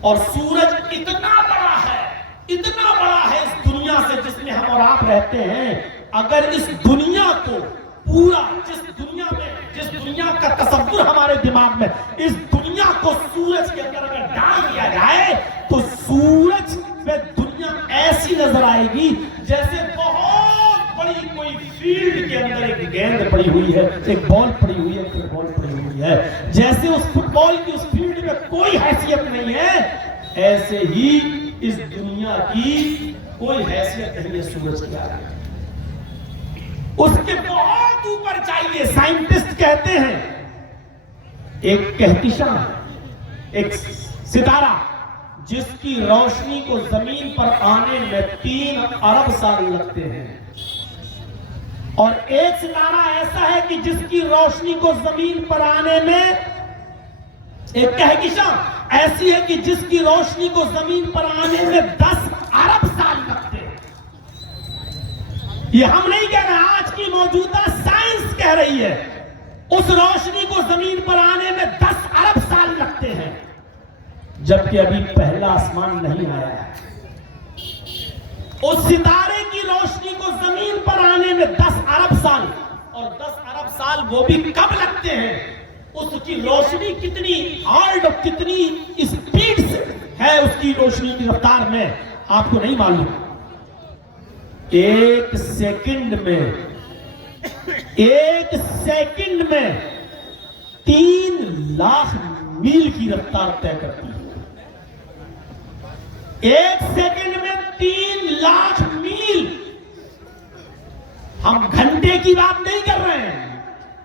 اور سورج اتنا بڑا ہے اس دنیا سے جس میں ہم اور آپ رہتے ہیں۔ اگر اس دنیا کو پورا جس دنیا کا تصور ہمارے دماغ میں، اس دنیا کو سورج کے اندر اگر ڈال دیا جائے تو سورج میں دنیا ایسی نظر آئے گی جیسے بہت بڑی کوئی فیلڈ کے اندر ایک گیند پڑی ہوئی ہے، ایک بال پڑی ہوئی ہے، ایک بال پڑی ہوئی ہے۔ جیسے اس فٹ بال کی اس فیلڈ میں کوئی حیثیت نہیں ہے، ایسے ہی اس دنیا کی کوئی حیثیت نہیں ہے سورج کے آگے، اس کے بہت اوپر چاہیے۔ سائنٹسٹ کہتے ہیں ایک کہکشاں، ایک ستارہ جس کی روشنی کو زمین پر آنے میں 3 ارب سال لگتے ہیں، اور ایک ستارہ ایسا ہے کہ جس کی روشنی کو زمین پر آنے میں، ایک کہکشاں ایسی ہے کہ جس کی روشنی کو زمین پر آنے میں 10 ارب سال لگتے ہیں۔ یہ ہم نہیں کہہ رہے، آج کی موجودہ سائنس کہہ رہی ہے اس روشنی کو زمین پر آنے میں 10 ارب سال لگتے ہیں، جبکہ ابھی پہلا آسمان نہیں آیا ہے۔ اس ستارے کی روشنی کو زمین پر آنے میں 10 ارب سال، اور 10 ارب سال وہ بھی کب لگتے ہیں؟ اس کی روشنی کتنی ہارڈ اور کتنی اسپیڈ سے ہے، اس کی روشنی کی رفتار میں آپ کو نہیں معلوم۔ 1 سیکنڈ میں 3 لاکھ میل کی رفتار طے کرتی ہے۔ 1 سیکنڈ میں 3 لاکھ میل۔ ہم گھنٹے کی بات نہیں کر رہے ہیں،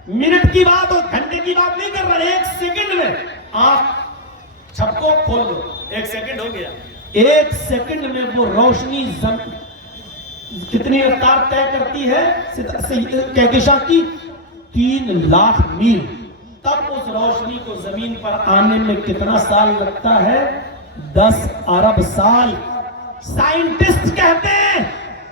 منٹ کی بات اور گھنٹے کی بات نہیں کر رہے ہیں، 1 سیکنڈ میں۔ آپ چھپکو کھول دو، 1 سیکنڈ ہو گیا۔ 1 سیکنڈ میں وہ روشنی کتنی رفتار طے کرتی ہے کہکشاں کی؟ 3 لاکھ میل۔ تب اس روشنی کو زمین پر آنے میں کتنا سال لگتا ہے؟ 10 ارب سال۔ سائنٹسٹ کہتے ہیں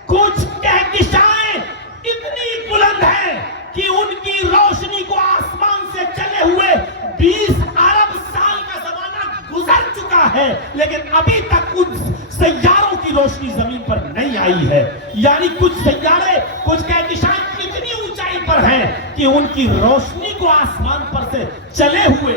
کچھ کہکشائیں اتنی بلند ہیں کہ ان کی روشنی کو آسمان سے چلے ہوئے 20 ارب سال کا زمانہ گزر چکا ہے، لیکن ابھی تک ان سیاروں کی روشنی زمین پر نہیں آئی ہے۔ یعنی کچھ سیارے، کچھ کہکشائیں اتنی اونچائی پر ہیں کہ ان کی روشنی کو آسمان پر سے چلے ہوئے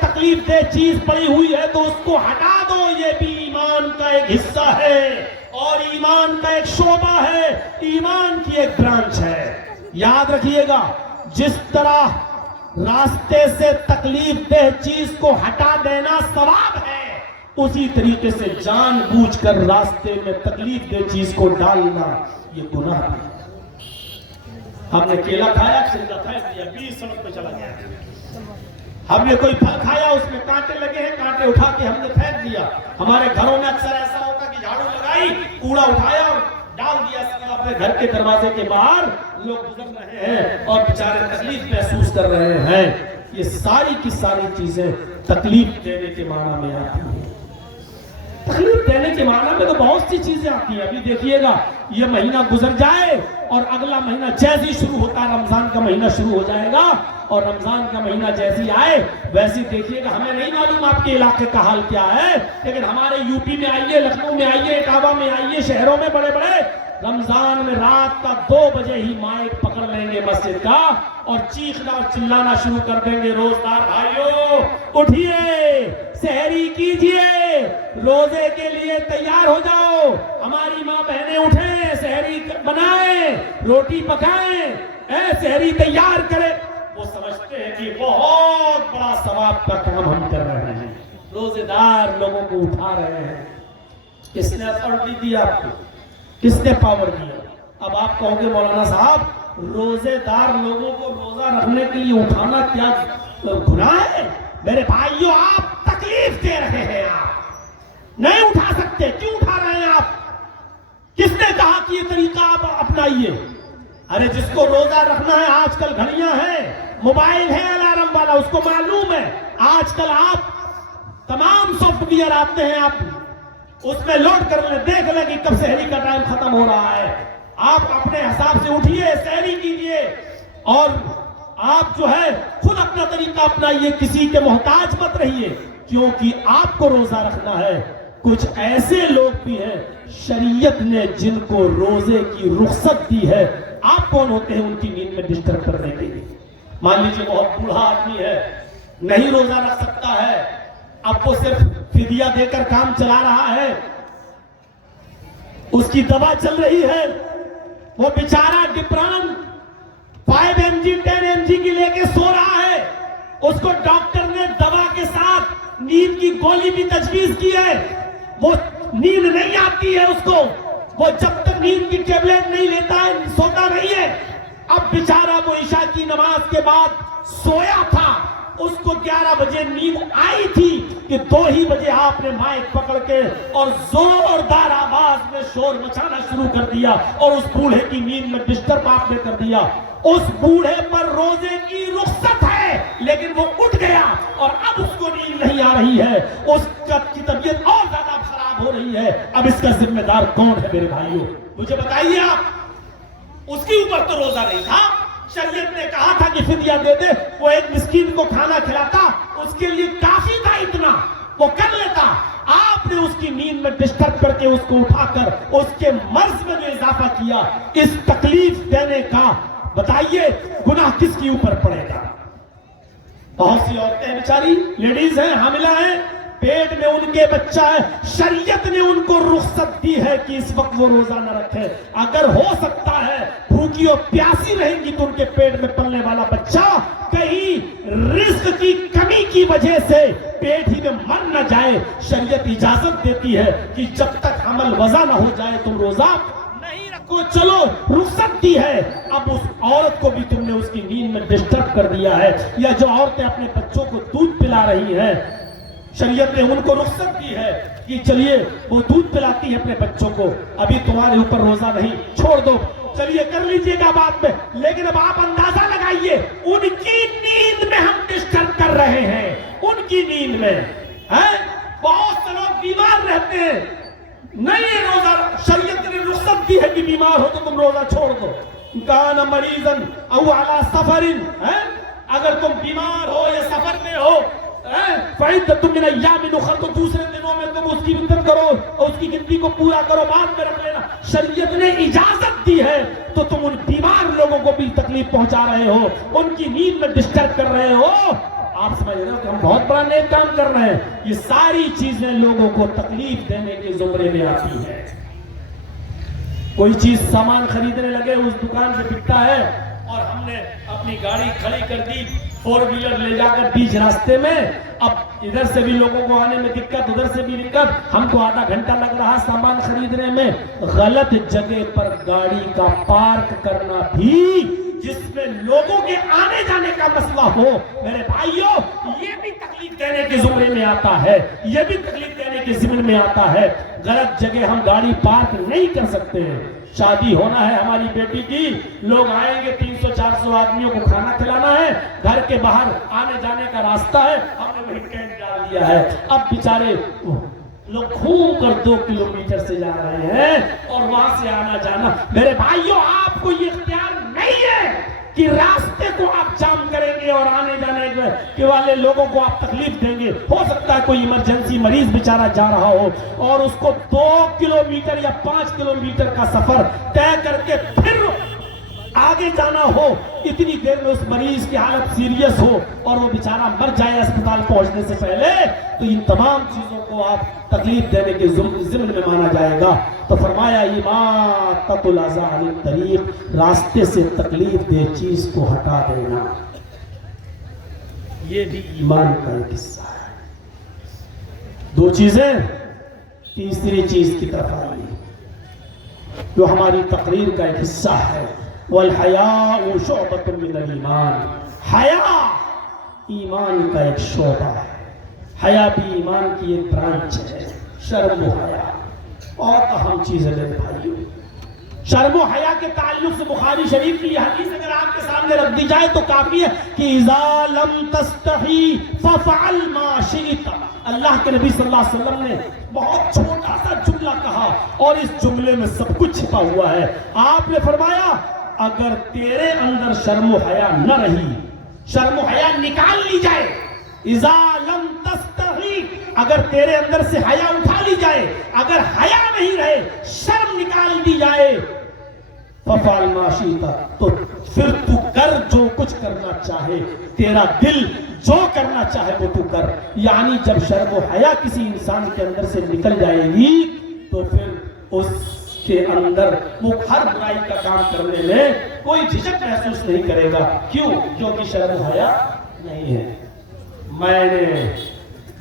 تکلیف دہ چیز پڑی ہوئی ہے تو اس کو ہٹا دو، یہ بھی ایمان کا ایک حصہ ہے اور ایمان کا ایک شعبہ ہے، ایمان کی ایک برانچ ہے۔ یاد رکھیے گا، جس طرح راستے سے تکلیف دہ چیز کو ہٹا دینا ثواب ہے، اسی طریقے سے جان بوجھ کر راستے میں تکلیف دہ چیز کو ڈالنا یہ گناہ ہے۔ ہم نے کیلا کھایا، چھلکا پھینک دیا، 20 سڑک پہ چلا گیا۔ ہم نے کوئی پھل کھایا، اس میں کانٹے لگے ہیں، کانٹے اٹھا کے ہم نے پھینک دیا۔ ہمارے گھروں میں اکثر ایسا ہوتا کہ جھاڑو لگائی، کوڑا اٹھایا اور ڈال دیا اپنے گھر کے دروازے کے باہر، لوگ گزر رہے ہیں اور بیچارے تکلیف محسوس کر رہے ہیں۔ یہ ساری کی ساری چیزیں تکلیف دینے کے معنی میں آتی ہیں۔ تکلیف دینے کے معنی میں تو بہت سی چیزیں آتی ہیں۔ ابھی دیکھیے گا، یہ مہینہ گزر جائے اور اگلا مہینہ جیسے ہی شروع ہوتا ہے، رمضان کا مہینہ شروع ہو جائے گا، اور رمضان کا مہینہ جیسی آئے ویسے دیکھیے گا، ہمیں نہیں معلوم آپ کے علاقے کا حال کیا ہے، لیکن ہمارے یو پی میں آئیے، لکھنؤ میں آئیے، اٹاوا میں آئیے، شہروں میں بڑے بڑے رمضان میں رات کا 2 بجے ہی مائک پکڑ لیں گے مسجد کا اور چیخنا اور چلانا شروع کر دیں گے، روزدار بھائیو اٹھیے، سحری کیجئے، روزے کے لیے تیار ہو جاؤ، ہماری ماں بہنیں اٹھیں، سحری بنائیں، روٹی پکائیں، سحری تیار کریں۔ وہ سمجھتے ہیں کہ بہت بڑا ثواب کا کام ہم کر رہے ہیں، روزے دار لوگوں کو اٹھا رہے ہیں۔ کس نے اتھارٹی دی آپ کو؟ کس نے پاور دیا؟ اب آپ کہو گے مولانا صاحب، روزے دار لوگوں کو روزہ رکھنے کے لیے اٹھانا کیا گناہ ہے؟ میرے بھائیوں، آپ تکلیف دے رہے ہیں، آپ نہیں اٹھا سکتے، کیوں اٹھا رہے ہیں آپ؟ کس نے کہا کہ یہ طریقہ آپ اپنائیے؟ ارے جس کو روزہ رکھنا ہے، آج کل گھڑیاں ہیں، موبائل ہے الارم والا، اس کو معلوم ہے آج کل آپ تمام سافٹ ویئر آتے ہیں، آپ اس میں لوڈ کر لیں، دیکھ لیں کہ کب سحری کا ٹائم ختم ہو رہا ہے۔ آپ اپنے حساب سے اٹھیے، سحری کیجئے، اور آپ جو ہے خود اپنا طریقہ اپنائیے، کسی کے محتاج مت رہیے، کیونکہ آپ کو روزہ رکھنا ہے۔ کچھ ایسے لوگ بھی ہیں شریعت نے جن کو روزے کی رخصت دی ہے، آپ کون ہوتے ہیں ان کی نیند میں ڈسٹرب کرنے کے لیے؟ مان لیجیے بہت بوڑھا آدمی ہے، نہیں روزہ رکھ سکتا ہے، اب وہ صرف فدیہ دے کر کام چلا رہا ہے، اس کی دوا چل رہی ہے، وہ بیچارہ ڈپران 5 mg 10 mg کی لے کے سو رہا ہے، اس کو ڈاکٹر نے دوا کے ساتھ نیند کی گولی بھی تجویز کی ہے، وہ نیند نہیں آتی ہے اس کو، وہ جب تک نیند کی ٹیبلٹ نہیں لیتا ہے سوتا نہیں ہے۔ اب بیچارہ وہ عشاء کی نماز کے بعد سویا تھا، اس کو 11 بجے نیند آئی تھی کہ 2 ہی بجے آپ نے مائک پکڑ کے اور زوردار آواز میں شور مچانا شروع کر دیا اور اس بوڑھے کی نیند میں ڈسٹرب آپ نے کر دیا۔ اس بوڑھے پر روزے کی رخصت ہے، لیکن وہ اٹھ گیا اور اب اس کو نیند نہیں آ رہی ہے، اس کی طبیعت اور زیادہ خراب ہو رہی ہے۔ اب اس کا ذمہ دار کون ہے میرے بھائیوں؟ مجھے بتائیے آپ، اس کے اوپر تو روزہ نہیں تھا، شریعت نے کہا تھا کہ فدیہ دے دے، وہ ایک مسکین کو کھانا کھلاتا، اس کے لیے کافی تھا، اتنا وہ کر لیتا۔ آپ نے اس کی نیند میں ڈسٹرب کر کے اس کو اٹھا کر اس کے مرض میں جو اضافہ کیا، اس تکلیف دینے کا بتائیے گناہ کس کے اوپر پڑے گا؟ بہت سی عورتیں بیچاری لیڈیز ہیں، حاملہ ہیں، پیٹ میں ان کے بچہ ہے، شریعت نے ان کو رخصت دی ہے کہ اس وقت وہ روزہ نہ رکھیں، اگر ہو سکتا ہے بھوکی اور پیاسی رہیں گی تو ان کے پیٹ میں پلنے والا بچہ کہیں رزق کی کمی کی وجہ سے پیٹ ہی میں مر نہ جائے، شریعت اجازت دیتی ہے کہ جب تک حمل وضع نہ ہو جائے تم روزہ نہیں رکھو، چلو رخصت دی ہے۔ اب اس عورت کو بھی تم نے اس کی نیند میں ڈسٹرب کر دیا ہے، یا جو عورتیں اپنے بچوں کو دودھ پلا رہی ہیں، شریعت نے ان کو رخصت دی ہے کہ چلیے وہ دودھ پلاتی ہے اپنے بچوں کو، ابھی تمہارے اوپر روزہ نہیں، چھوڑ دو، چلیے کر لیجئے گا بعد میں، لیکن اب آپ اندازہ لگائیے ان کی نیند میں ہم ڈسٹرب کر رہے ہیں، ان کی نیند میں بہت سے لوگ بیمار رہتے ہیں، نہیں روزہ، شریعت نے رخصت دی ہے کہ بیمار ہو تو تم روزہ چھوڑ دو، کان مریضن او علی سفر، اگر تم بیمار ہو یا سفر میں ہو، فَعِدَّةٌ مِّنْ أَيَّامٍ أُخَرَ، تو دوسرے دنوں میں تم اس کی عدت کرو اور اس کی گنتی کو پورا کرو، بعد میں رکھ لینا، شریعت نے اجازت دی ہے، تو تم ان بیمار لوگوں کو بھی تکلیف پہنچا رہے ہو، ان کی نیند میں ڈسٹرب کر رہے ہو۔ آپ سمجھ رہے ہو کہ ہم بہت بڑا نیک کام کر رہے ہیں. یہ ساری چیزیں لوگوں کو تکلیف دینے کے زمرے میں آتی ہے. کوئی چیز سامان خریدنے لگے, اس دکان پہ بکتا ہے اور ہم نے اپنی گاڑی کھڑی کر دی, 4 ویلر لے جا کر بیچ راستے میں. اب ادھر سے بھی لوگوں کو آنے میں دقت, ادھر سے بھی دقت, ہم کو آدھا گھنٹہ لگ رہا سامان خریدنے میں. غلط جگہ پر گاڑی کا پارک کرنا بھی جس میں لوگوں کے آنے جانے کا مسئلہ ہو, میرے بھائیوں, یہ بھی تکلیف دینے کے زمرے میں آتا ہے, یہ بھی تکلیف دینے کے ضمن میں آتا ہے. غلط جگہ ہم گاڑی پارک نہیں کر سکتے ہیں. شادی ہونا ہے ہماری بیٹی کی, لوگ آئیں گے, 300-400 آدمیوں کو کھانا کھلانا ہے, گھر کے باہر آنے جانے کا راستہ ہے, ہم نے وہی ٹینٹ ڈال دیا ہے. اب بیچارے لوگ گھوم کر 2 کلومیٹر سے جا رہے ہیں اور وہاں سے آنا جانا. میرے بھائیوں, آپ کو یہ اختیار نہیں ہے کہ راستے کو آپ جام کریں گے اور آنے جانے کے والے لوگوں کو آپ تکلیف دیں گے. ہو سکتا ہے کوئی ایمرجنسی مریض بیچارہ جا رہا ہو اور اس کو 2 کلومیٹر یا 5 کلومیٹر کا سفر طے کر کے پھر آگے جانا ہو. اتنی دیر میں اس مریض کی حالت سیریس ہو اور وہ بیچارہ مر جائے اسپتال پہنچنے سے پہلے, تو ان تمام چیزوں کو آپ تکلیف دینے کے ضمن میں مانا جائے گا. تو فرمایا اماطۃ الاذی عن الطریق, راستے سے تکلیف دہ چیز کو ہٹا دینا, یہ بھی ایمان کا ایک حصہ ہے. 2 چیزیں, تیسری چیز کی طرف آئیے جو ہماری تقریر کا ایک حصہ ہے. والحیاء شعبۃ من الایمان, حیا ایمان کا ایک شعبہ ہے. حیا بھی ایمان کی ایک برانچ ہے. شرم و حیا اور اہم چیز ہے میرے بھائیوں. شرم و حیا کے تعلق سے بخاری شریف کی یہ حدیث اگر آپ کے سامنے رکھ دی جائے تو کافی ہے کہ اذا لم تستحی ففعل ما شئت. اللہ کے نبی صلی اللہ علیہ وسلم نے بہت چھوٹا سا جملہ کہا اور اس جملے میں سب کچھ چھپا ہوا ہے. آپ نے فرمایا اگر تیرے اندر شرم و حیا نہ رہی, شرم و حیا نکال لی جائے, اذا لم تستحی, اگر تیرے اندر سے حیا اٹھا لی جائے, اگر حیا نہیں رہے, شرم نکال دی جائے, ففعل ما شئت, تو پھر تو کر جو کچھ کرنا چاہے, تیرا دل جو کرنا چاہے وہ تو کر. یعنی جب شرم و حیا کسی انسان کے اندر سے نکل جائے گی تو پھر اس کے اندر وہ ہر برائی کا کام کرنے میں کوئی جھجک محسوس نہیں کرے گا. کیوں؟ کیونکہ شرم و حیا نہیں ہے. میں نے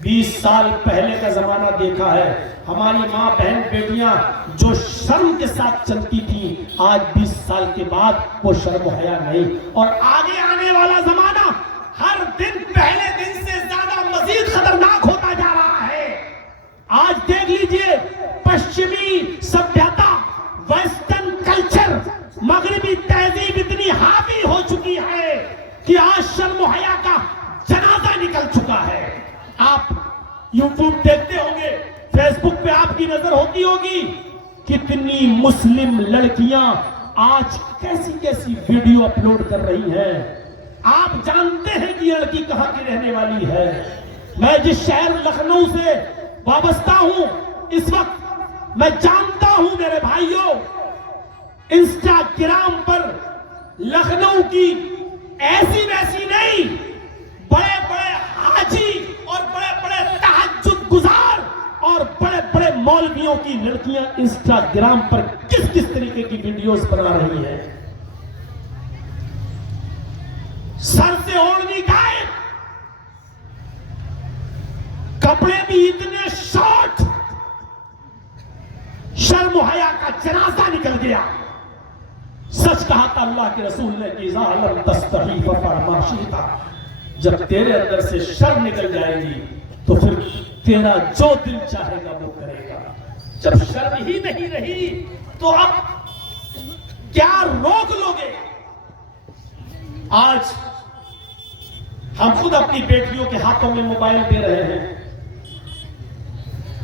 20 سال پہلے کا زمانہ دیکھا ہے. ہماری ماں بہن بیٹیاں جو شرم کے ساتھ چلتی تھی, آج 20 سال کے بعد وہ شرم و حیا نہیں. اور آگے آنے والا زمانہ ہر دن پہلے دن سے زیادہ مزید خطرناک ہوتا جا رہا ہے. آج دیکھ لیجئے, پشچمی سبھیتا, ویسٹرن کلچر, مغربی تہذیب اتنی حاوی ہو چکی ہے کہ آج شرم و حیا کا جنازہ نکل چکا ہے. آپ یوٹیوب دیکھتے ہوں گے, فیس بک پہ آپ کی نظر ہوتی ہوگی, کتنی مسلم لڑکیاں آج کیسی کیسی ویڈیو اپلوڈ کر رہی ہیں. آپ جانتے ہیں کہ یہ لڑکی کہاں کی رہنے والی ہے. میں جس شہر لکھنؤ سے وابستہ ہوں, اس وقت میں جانتا ہوں میرے بھائیوں, انسٹاگرام پر لکھنؤ کی ایسی ویسی نہیں, بڑے بڑے حاجی اور بڑے بڑے تہجد گزار اور بڑے بڑے مولویوں کی لڑکیاں انسٹاگرام پر کس کس طریقے کی ویڈیوز بنا رہی ہیں. سر سے اوڑھنی غائب, کپڑے بھی اتنے شارٹ, شرم و حیا کا جنازہ نکل گیا. سچ کہا تھا اللہ کے رسول نے کہ اذا لم تستحی ففعل ما شئت, جب تیرے اندر سے شرم نکل جائے گی تو پھر تیرا جو دل چاہے گا وہ کرے گا. جب شرم ہی نہیں رہی تو اب کیا روک لوگے. آج ہم خود اپنی بیٹیوں کے ہاتھوں میں موبائل دے رہے ہیں,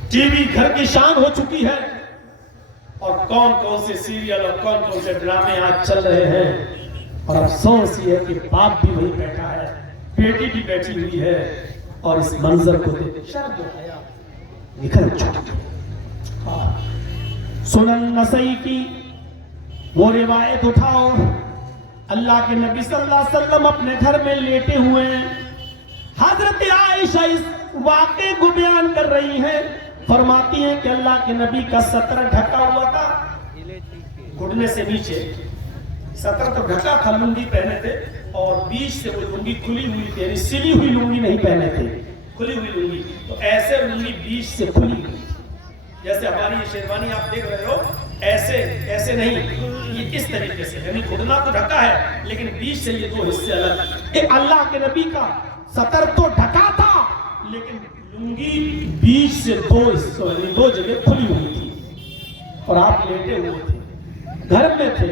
ٹی وی گھر کی شان ہو چکی ہے, اور کون کون سے سیریل اور کون کون سے ڈرامے آج چل رہے ہیں. اور افسوس یہ ہے کہ باپ بھی وہی بیٹھا ہے, بیٹی بھی بیٹھی ہوئی ہے, اور اس منظر کو دیکھ شرم و حیا نکل چکی ہے. سنن نسائی کی وہ روایت اٹھاؤ, اللہ کے نبی صلی اللہ علیہ وسلم اپنے گھر میں لیٹے ہوئے ہیں, حضرت عائشہ اس واقعے کو بیان کر رہی ہیں، فرماتی ہیں کہ اللہ کے نبی کا سطر ڈھکا ہوا تھا گھٹنے سے نیچے، سطر تو ڈھکا تھا، لنگی پہنے تھے اور بیچ سے وہ لنگی کھلی ہوئی تھی، یعنی سلی ہوئی لنگی نہیں پہنے تھے، کھلی ہوئی لنگی، تو ایسے لنگی بیچ سے کھلی ہوئی، جیسے ہماری یہ شیروانی آپ دیکھ رہے ہو، ایسے نہیں، یہ اس طریقے سے، یعنی گھٹنا تو ڈھکا ہے لیکن بیچ سے یہ دو حصے الگ۔ اللہ کے نبی کا سطر تو ڈھکا تھا لیکن لنگی بیچ سے دو حصوں، یعنی دو جگہ کھلی ہوئی تھی اور آپ لیٹے ہوئے تھے، گھر میں تھے۔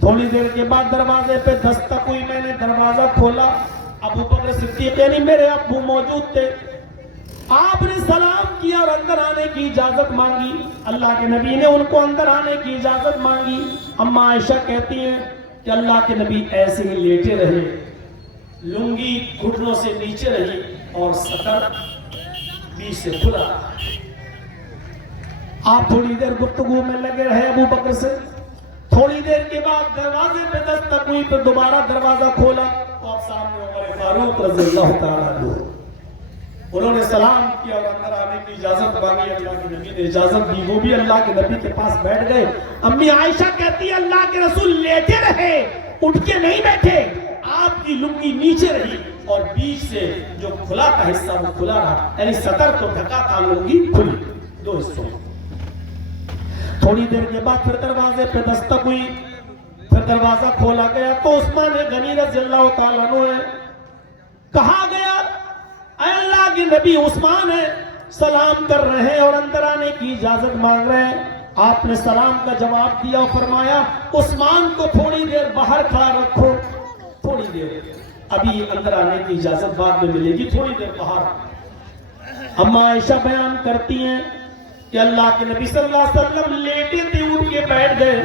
تھوڑی دیر کے بعد دروازے پہ دستک ہوئی، میں نے دروازہ کھولا، ابو بکر صدیق یعنی میرے ابو موجود تھے، آپ نے سلام کیا اور اندر آنے کی اجازت مانگی، اللہ کے نبی نے ان کو اندر آنے کی اجازت مانگی۔ اما عائشہ کہتی ہیں کہ اللہ کے نبی ایسے ہی لیٹے رہے، لنگی گھٹنوں سے نیچے رہی اور سطر بیچ سے کھلا۔ آپ تھوڑی دیر گفتگو میں لگے رہے ابو بکر سے، تھوڑی دیر کے بعد دروازے پہ دستک ہوئی، پھر دوبارہ دروازہ کھولا تو آپ سامنے عمر فاروق رضی اللہ تعالیٰ عنہ، انہوں نے سلام کیا اور اندر آنے کی اجازت مانگی، اللہ کے نبی نے اجازت دی، وہ بھی اللہ کے نبی کے پاس بیٹھ گئے۔ امی عائشہ کہتی ہے اللہ کے رسول لیٹے رہے، اٹھ کے نہیں بیٹھے، آپ کی لنگی نیچے رہی اور بیچ سے جو کھلا کا حصہ وہ کھلا رہا، یعنی سطر تو ڈھکا تھا، لنگی کھلی، دو حصوں۔ تھوڑی دیر کے بعد پھر دروازے پہ دستک ہوئی، پھر دروازہ کھولا گیا تو عثمان غنی رضی اللہ تعالیٰ عنہ ہے، کہا گیا اے اللہ کے نبی عثمان ہے، سلام کر رہے ہیں اور اندر آنے کی اجازت مانگ رہے ہیں۔ آپ نے سلام کا جواب دیا اور فرمایا عثمان کو تھوڑی دیر باہر کھڑا رکھو، تھوڑی دیر، ابھی اندر آنے کی اجازت بعد میں ملے گی، تھوڑی دیر باہر۔ اما عائشہ بیان کرتی ہیں کہ اللہ کے نبی صلی اللہ علیہ وسلم لیٹے تھے، اٹھ کے بیٹھ گئے،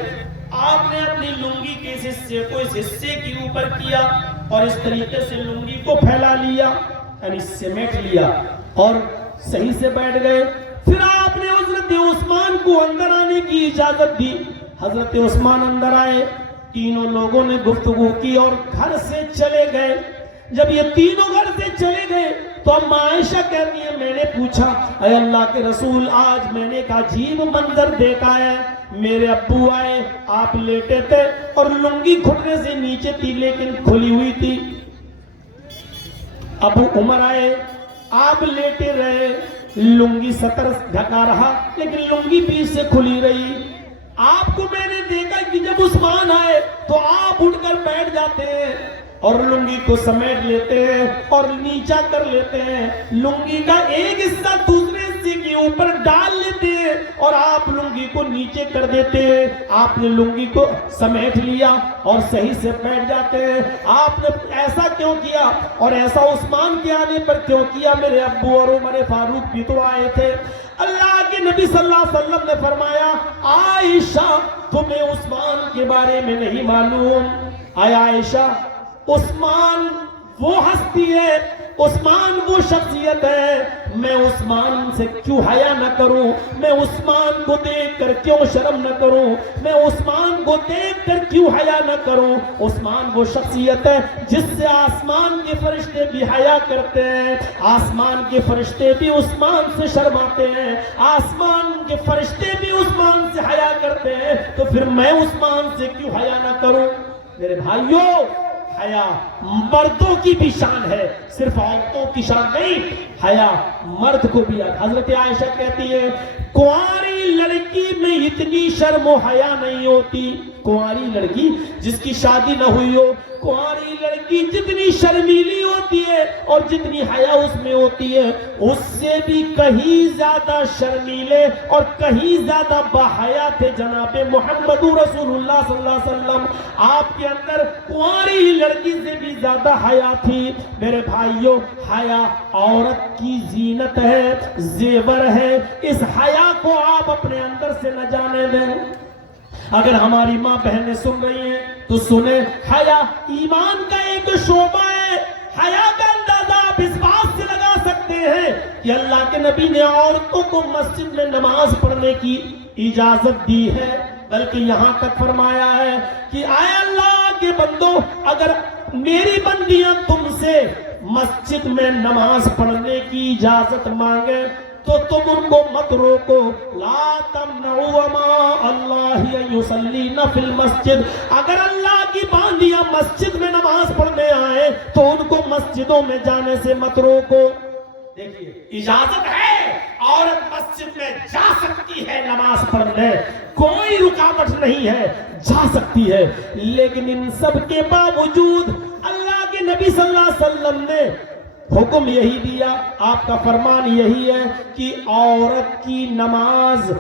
آپ نے اپنی لنگی کے اس حصے کو اس حصے کے اوپر کیا اور اس طریقے سے لنگی کو پھیلا لیا، یعنی سمیٹ لیا اور صحیح سے بیٹھ گئے۔ پھر آپ نے حضرت عثمان کو اندر آنے کی اجازت دی، حضرت عثمان اندر آئے، تینوں لوگوں نے گفتگو کی اور گھر سے چلے گئے۔ جب یہ تینوں گھر سے چلے گئے تو اما عائشہ کہتی ہیں میں نے پوچھا اے اللہ کے رسول آج میں نے ایک عجیب منظر دیکھا ہے، میرے ابو آئے، آپ لیٹے تھے اور لنگی گھٹنے سے نیچے تھی لیکن کھلی ہوئی تھی، ابو عمر آئے، آپ لیٹے رہے، لنگی سطر ڈھکا رہا لیکن لنگی بیچ سے کھلی رہی۔ آپ کو میں نے دیکھا کہ جب عثمان آئے تو آپ اٹھ کر بیٹھ جاتے ہیں اور لنگی کو سمیٹ لیتے ہیں اور نیچا کر لیتے ہیں، لنگی کا ایک حصہ دوسرے حصے کے اوپر ڈال لیتے ہیں اور آپ لنگی کو نیچے کر دیتے ہیں۔ آپ نے لنگی کو سمیٹ لیا اور صحیح سے بیٹھ جاتے ہیں۔ آپ نے ایسا کیوں کیا اور ایسا عثمان کے آنے پر کیوں کیا؟ میرے ابو اور عمر فاروق بھی تو آئے تھے۔ اللہ کے نبی صلی اللہ علیہ وسلم نے فرمایا عائشہ تمہیں عثمان کے بارے میں نہیں معلوم؟ اے عائشہ عثمان وہ ہستی ہے، عثمان وہ شخصیت ہے، میں عثمان سے کیوں حیا نہ کروں، میں عثمان کو دیکھ کر کیوں شرم نہ کروں، میں عثمان کو دیکھ کر کیوں حیا نہ کروں؟ عثمان وہ شخصیت ہے جس سے آسمان کے فرشتے بھی حیا کرتے ہیں، آسمان کے فرشتے بھی عثمان سے شرماتے ہیں، آسمان کے فرشتے بھی عثمان سے حیا کرتے ہیں، تو پھر میں عثمان سے کیوں حیا نہ کروں؟ میرے بھائیوں حیا مردوں کی بھی شان ہے، صرف عورتوں کی شان نہیں، حیا مرد کو بھی ہے۔ حضرت عائشہ کہتی ہے کنواری لڑکی میں اتنی شرم و حیا نہیں ہوتی، کنواری لڑکی جس کی شادی نہ ہوئی ہو، کنواری لڑکی جتنی شرمیلی ہوتی ہے اور جتنی حیا اس میں ہوتی ہے اس سے بھی کہیں زیادہ شرمیلے اور کہیں زیادہ باحیا تھے جناب محمد رسول اللہ صلی اللہ علیہ وسلم۔ آپ کے اندر کنواری لڑکی سے بھی زیادہ حیا تھی۔ میرے بھائیوں حیا عورت کی زینت ہے، زیور ہے، اس حیا کو آپ اپنے اندر سے نہ جانے دیں۔ اگر ہماری ماں بہنیں سن رہی ہیں تو سنیں، حیا ایمان کا ایک شعبہ ہے۔ حیا کا اندازہ آپ اس بات سے لگا سکتے ہیں کہ اللہ کے نبی نے عورتوں کو مسجد میں نماز پڑھنے کی اجازت دی ہے، بلکہ یہاں تک فرمایا ہے کہ اے اللہ کے بندو اگر میری بندیاں تم سے مسجد میں نماز پڑھنے کی اجازت مانگے تو تم ان کو مت روکو. لا تمنعوا ما اللہ ان یصلین فی المسجد. اگر اللہ کی باندیاں مسجد میں نماز پڑھنے آئے تو ان کو مسجدوں میں جانے سے مت روکو. دیکھیے اجازت ہے, عورت مسجد میں جا سکتی ہے نماز پڑھنے, کوئی رکاوٹ نہیں ہے, جا سکتی ہے. لیکن ان سب کے باوجود اللہ کے نبی صلی اللہ علیہ وسلم نے حکم یہی دیا, آپ کا فرمان یہی ہے کہ عورت کی نماز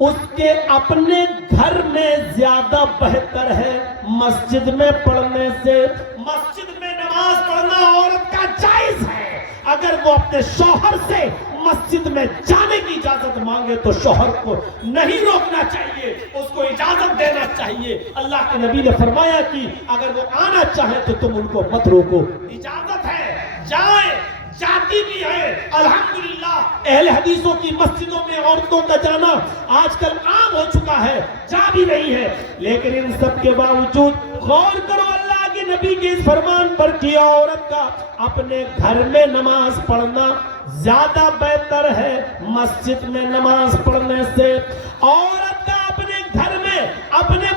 اس کے اپنے گھر میں زیادہ بہتر ہے مسجد میں پڑھنے سے. مسجد میں نماز پڑھنا عورت کا جائز ہے. اگر وہ اپنے شوہر سے مسجد میں جانے کی اجازت مانگے تو شوہر کو نہیں روکنا چاہیے, اس کو اجازت دینا چاہیے. اللہ کے نبی نے فرمایا کہ اگر وہ آنا چاہے تو تم ان کو مت روکو, اجازت ہے, جائیں, جاتی بھی ہے. الحمدللہ اہل حدیثوں کی مسجدوں میں عورتوں کا جانا آج کل عام ہو چکا ہے, جا بھی نہیں ہے. لیکن ان سب کے باوجود غور کرو اللہ کے نبی کے اس فرمان پر کہ عورت کا اپنے گھر میں نماز پڑھنا زیادہ بہتر ہے مسجد میں نماز پڑھنے سے. عورت کا اپنے گھر میں اپنے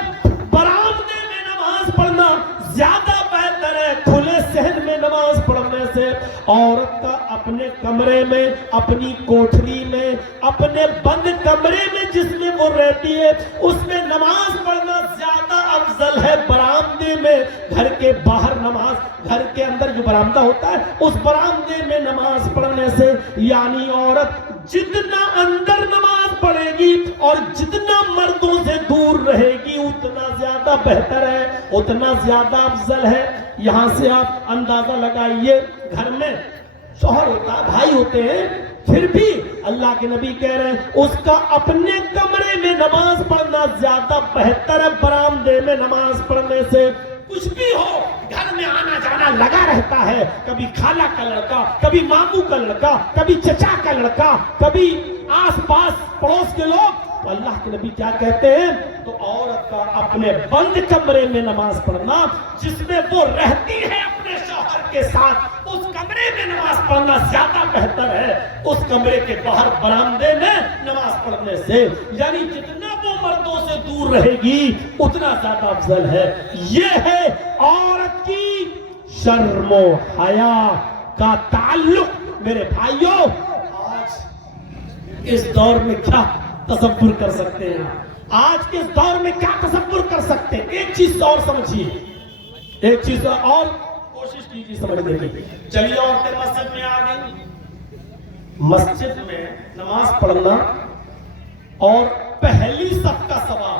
برآمدے میں نماز پڑھنا زیادہ بہتر ہے کھلے صحن میں نماز پڑھنے سے. عورت کا اپنے کمرے میں, اپنی کوٹھری میں, اپنے بند کمرے میں جس میں وہ رہتی ہے اس میں نماز پڑھنا زیادہ افضل ہے برآمدے میں. گھر کے باہر نماز, گھر کے اندر جو برآمدہ ہوتا ہے اس برآمدے میں نماز پڑھنے سے, یعنی عورت جتنا اندر نماز پڑھے گی اور جتنا مردوں سے دور رہے گی اتنا زیادہ بہتر ہے, اتنا زیادہ افضل ہے. یہاں سے آپ اندازہ لگائیے, گھر میں شوہر ہوتا ہے, بھائی ہوتے ہیں, پھر بھی اللہ کے نبی کہہ رہے ہیں اس کا اپنے کمرے میں نماز پڑھنا زیادہ بہتر ہے برآمدے میں نماز پڑھنے سے. کچھ بھی ہو, گھر میں آنا جانا لگا رہتا ہے, کبھی خالہ کا لڑکا, کبھی ماموں کا لڑکا, کبھی چچا کا لڑکا, کبھی آس پاس پڑوس کے لوگ. تو اللہ کے نبی کیا کہتے ہیں, تو عورت کا اپنے بند کمرے میں نماز پڑھنا جس میں وہ رہتی ہے اپنے شوہر کے ساتھ, اس کمرے میں نماز پڑھنا زیادہ بہتر ہے اس کمرے کے باہر برآمدے میں نماز پڑھنے سے. یعنی جتنا وہ مردوں سے دور رہے گی اتنا زیادہ افضل ہے. یہ ہے عورت کی شرم و حیا کا تعلق. میرے بھائیوں, آج اس دور میں کیا تصور کر سکتے ہیں, آج کے دور میں کیا تصور کر سکتے ہیں؟ ایک چیز اور سمجھیے, ایک چیز اور کوشش کیجیے سمجھنے کی. چلیے عورتیں مسجد میں آ گئی, مسجد میں نماز پڑھنا اور پہلی صف کا ثواب.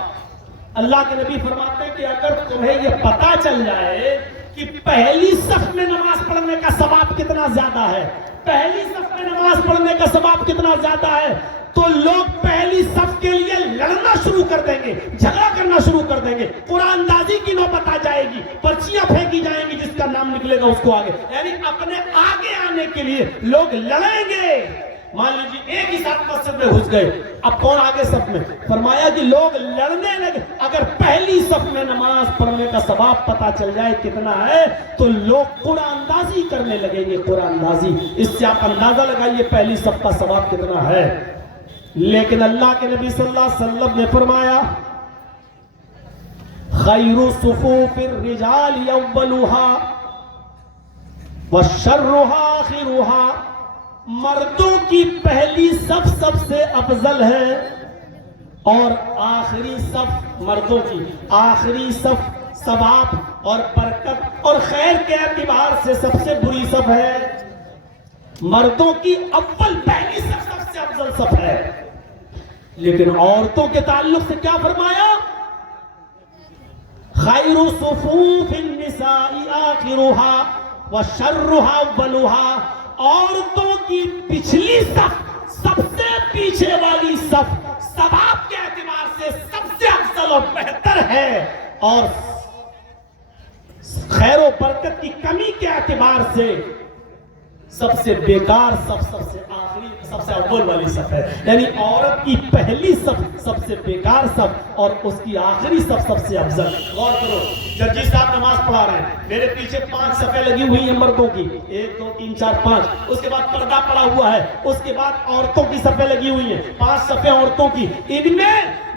اللہ کے نبی فرماتے ہیں کہ اگر تمہیں یہ پتا چل جائے کہ پہلی صف میں نماز پڑھنے کا ثواب کتنا زیادہ ہے, پہلی صف میں نماز پڑھنے کا ثواب کتنا زیادہ ہے, تو لوگ پہلی صف کے لیے لڑنا شروع کر دیں گے, جھگڑا کرنا شروع کر دیں گے, قرآن اندازی کی نوبت آ جائے گی, پرچیاں پھینکی جائیں گی, جس کا نام نکلے گا اس کو آگے. یعنی اپنے آگے آنے کے لیے لوگ لڑیں گے. مان لیجیے ایک ہی ساتھ مسجد میں گھس گئے, اب کون آگے صف میں؟ فرمایا کہ لوگ لڑنے لگے. اگر پہلی صف میں نماز پڑھنے کا ثواب پتا چل جائے کتنا ہے تو لوگ قرآن اندازی کرنے لگیں گے, قرآن اندازی. اس سے آپ اندازہ لگائیے پہلی صف کا ثواب کتنا ہے. لیکن اللہ کے نبی صلی اللہ علیہ وسلم نے فرمایا خیر صفوف الرجال اولها وشرها آخرها. مردوں کی پہلی صف سب سے افضل ہے اور آخری صف, مردوں کی آخری صف ثواب اور برکت اور خیر کے اعتبار سے سب سے بری صف ہے. مردوں کی اول پہلی صف سب سے افضل صف ہے. لیکن عورتوں کے تعلق سے کیا فرمایا, خیر صفوف النساء آخرها وشرها اولها. عورتوں کی پچھلی صف, سب سے پیچھے والی صف ثواب کے اعتبار سے سب سے افضل اور بہتر ہے, اور خیر و برکت کی کمی کے اعتبار سے سب سے بیکار صف سب سے آخری سب سے اول والی صف ہے، یعنی عورت کی پہلی صف سب سے بیکار صف اور اس کی آخری صف سب سے افضل۔ غور کرو، جرجی صاحب نماز پڑھا رہے ہیں، میرے پیچھے 5 صفیں لگی ہوئی ہیں مردوں کی، 1 2 3 4 5، اس کے بعد پردہ پڑا ہوا ہے، اس کے بعد عورتوں کی صفیں لگی ہوئی ہیں، 5 صفیں عورتوں کی، ان میں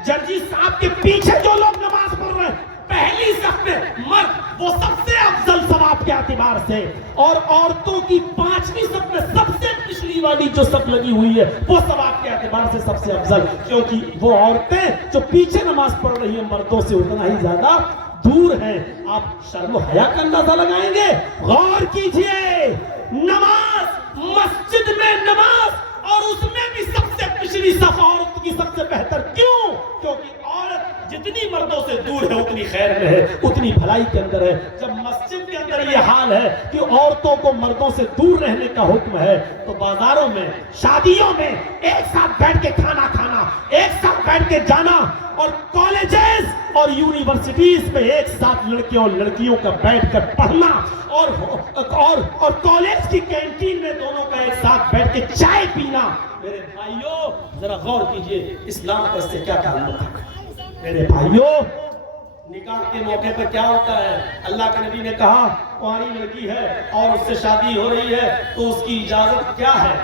جرجی صاحب کے پیچھے جو لوگ نماز پڑھ رہے ہیں پہلی صف میں مرد وہ سب سے افضل ثواب کے اعتبار سے، اور عورتوں کی 5ویں صف میں سب سے پچھلی والی جو صف لگی ہوئی ہے وہ ثواب کے اعتبار سے سب سے افضل، کیونکہ وہ عورتیں جو پیچھے نماز پڑھ رہی ہیں مردوں سے اتنا ہی زیادہ دور ہیں۔ آپ شرم و حیا کا اندازہ لگائیں گے؟ غور کیجئے، نماز، مسجد میں نماز، اور اس میں بھی سب سے پچھلی صف عورت کی سب سے بہتر، کیوں؟ کیونکہ عورت جتنی مردوں سے دور ہے اتنی خیر میں ہے، اتنی بھلائی کے اندر ہے۔ جب مسجد کے اندر یہ حال ہے کہ عورتوں کو مردوں سے دور رہنے کا حکم ہے، تو بازاروں میں، شادیوں میں ایک ساتھ بیٹھ کے کھانا کھانا، ایک ساتھ بیٹھ کے جانا، اور کالجز اور یونیورسٹیز میں ایک ساتھ لڑکیوں اور لڑکیوں کا بیٹھ کر پڑھنا، اور کالج کی کینٹین میں دونوں کا ایک ساتھ بیٹھ کے چائے پینا، میرے بھائیوں ذرا غور کیجئے اسلام کا اس سے کیا تعلق ہے؟ میرے بھائیوں، نکاح کے موقع پر کیا ہوتا ہے؟ اللہ کے نبی نے کہا کواری لڑکی ہے اور اس سے شادی ہو رہی ہے تو اس کی اجازت کیا ہے؟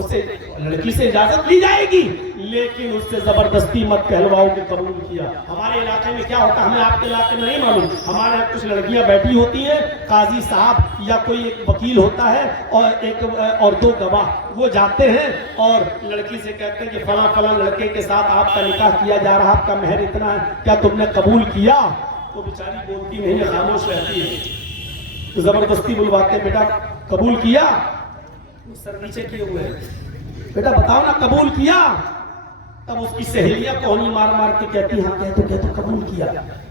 اسے لڑکی سے اجازت لی جائے گی، لیکن اس سے زبردستی مت کہلواؤ کہ قبول کیا۔ ہمارے علاقے میں کیا ہوتا ہے ہمیں آپ کے علاقے میں نہیں معلوم، ہمارے یہاں کچھ لڑکیاں بیٹھی ہوتی ہیں، قاضی صاحب یا کوئی ایک وکیل ہوتا ہے اور 2 گواہ، وہ جاتے ہیں اور لڑکی سے کہتے ہیں کہ فلاں فلاں لڑکے کے ساتھ آپ کا نکاح کیا جا رہا، آپ کا مہر اتنا ہے، کیا تم نے قبول کیا؟ تو بیچاری بولتی نہیں ہے، خاموش رہتی ہے۔ زبردستی بلواتے ہیں، بیٹا قبول کیا؟ سر نیچے کیے ہوئے، بیٹا بتاؤ نا قبول کیا؟ تب اس کی سہیلیاں کوہنی مار مار کے کہتی ہیں ہاں کہہ تو قبول کیا،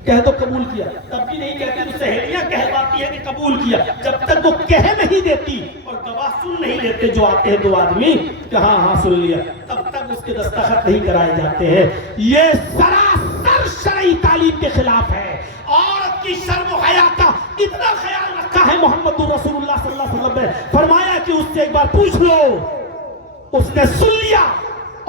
کہہ تو قبول کیا، تب بھی نہیں کہتی تو سہیلیاں کہلواتی ہیں کہ قبول کیا۔ جب تک وہ کہہ نہیں دیتی اور گواہ سن نہیں لیتے جو آتے ہیں 2 آدمی کہ ہاں ہاں سن لیا، تب تک اس کے دستخط نہیں کرائے جاتے ہیں۔ یہ سراسر شرعی تعلیم کے خلاف ہے۔ عورت کی شرم و حیا کا اتنا خیال رکھا ہے محمد رسول اللہ صلی اللہ علیہ وسلم نے، فرمایا کہ اس سے ایک بار پوچھ لو، اس نے سن لیا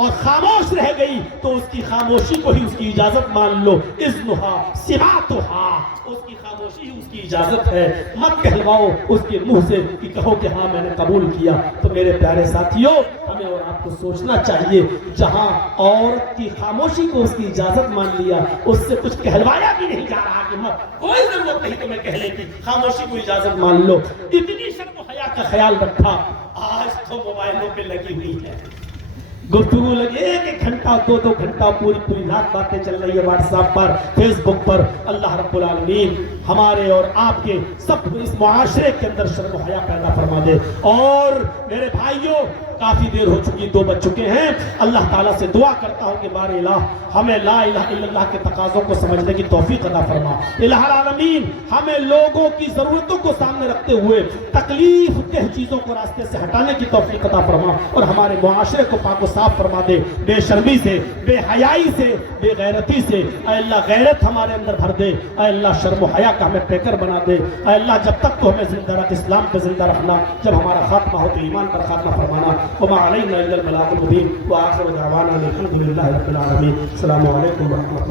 اور خاموش رہ گئی تو اس کی خاموشی کو ہی اس کی اجازت مان لو، اذنہا سماعتہا، اس کی خاموشی ہی اس کی اجازت ہے، مت کہلواؤ اس کے منہ سے کہ کہو کہ ہاں میں نے قبول کیا۔ تو میرے پیارے ساتھیوں، ہمیں اور آپ کو سوچنا چاہیے، جہاں عورت کی خاموشی کو اس کی اجازت مان لیا، اس سے کچھ کہلوایا بھی نہیں جا رہا کہ مت، کوئی ضرورت نہیں تمہیں کہنے کی، خاموشی کو اجازت مان لو۔ اتنی شرم و حیا کا خیال رکھا، آج تو موبائلوں پہ لگی ہوئی ہے، گفتگو لگی 1 گھنٹہ 2 گھنٹہ پوری رات باتیں چل رہی ہے واٹس ایپ پر، فیس بک پر۔ اللہ رب العالمین ہمارے اور آپ کے سب اس معاشرے کے اندر شرم و حیا پیدا فرما دے۔ اور میرے بھائیوں، کافی دیر ہو چکی، 2 بج چکے ہیں، اللہ تعالیٰ سے دعا کرتا ہوں کہ بار الہ ہمیں لا الہ الا اللہ کے تقاضوں کو سمجھنے کی توفیق عطا فرما۔ الہ العالمین ہمیں لوگوں کی ضرورتوں کو سامنے رکھتے ہوئے تکلیف دہ چیزوں کو راستے سے ہٹانے کی توفیق عطا فرما، اور ہمارے معاشرے کو پاک و صاف فرما دے، بے شرمی سے، بے حیائی سے، بے غیرتی سے۔ اے اللہ غیرت ہمارے اندر بھر دے، اے اللہ شرم و حیا کا ہمیں پیکر بنا دے، اے اللہ جب تک تو ہمیں زندہ رکھ، اسلام پہ زندہ رکھنا، جب ہمارا خاتمہ ہو تو ایمان پر خاتمہ فرمانا۔ وما علینا الا البلاغ المبین، وآخر دعوانا الحمد للہ رب العالمین۔ السلام علیکم ورحمۃ اللہ۔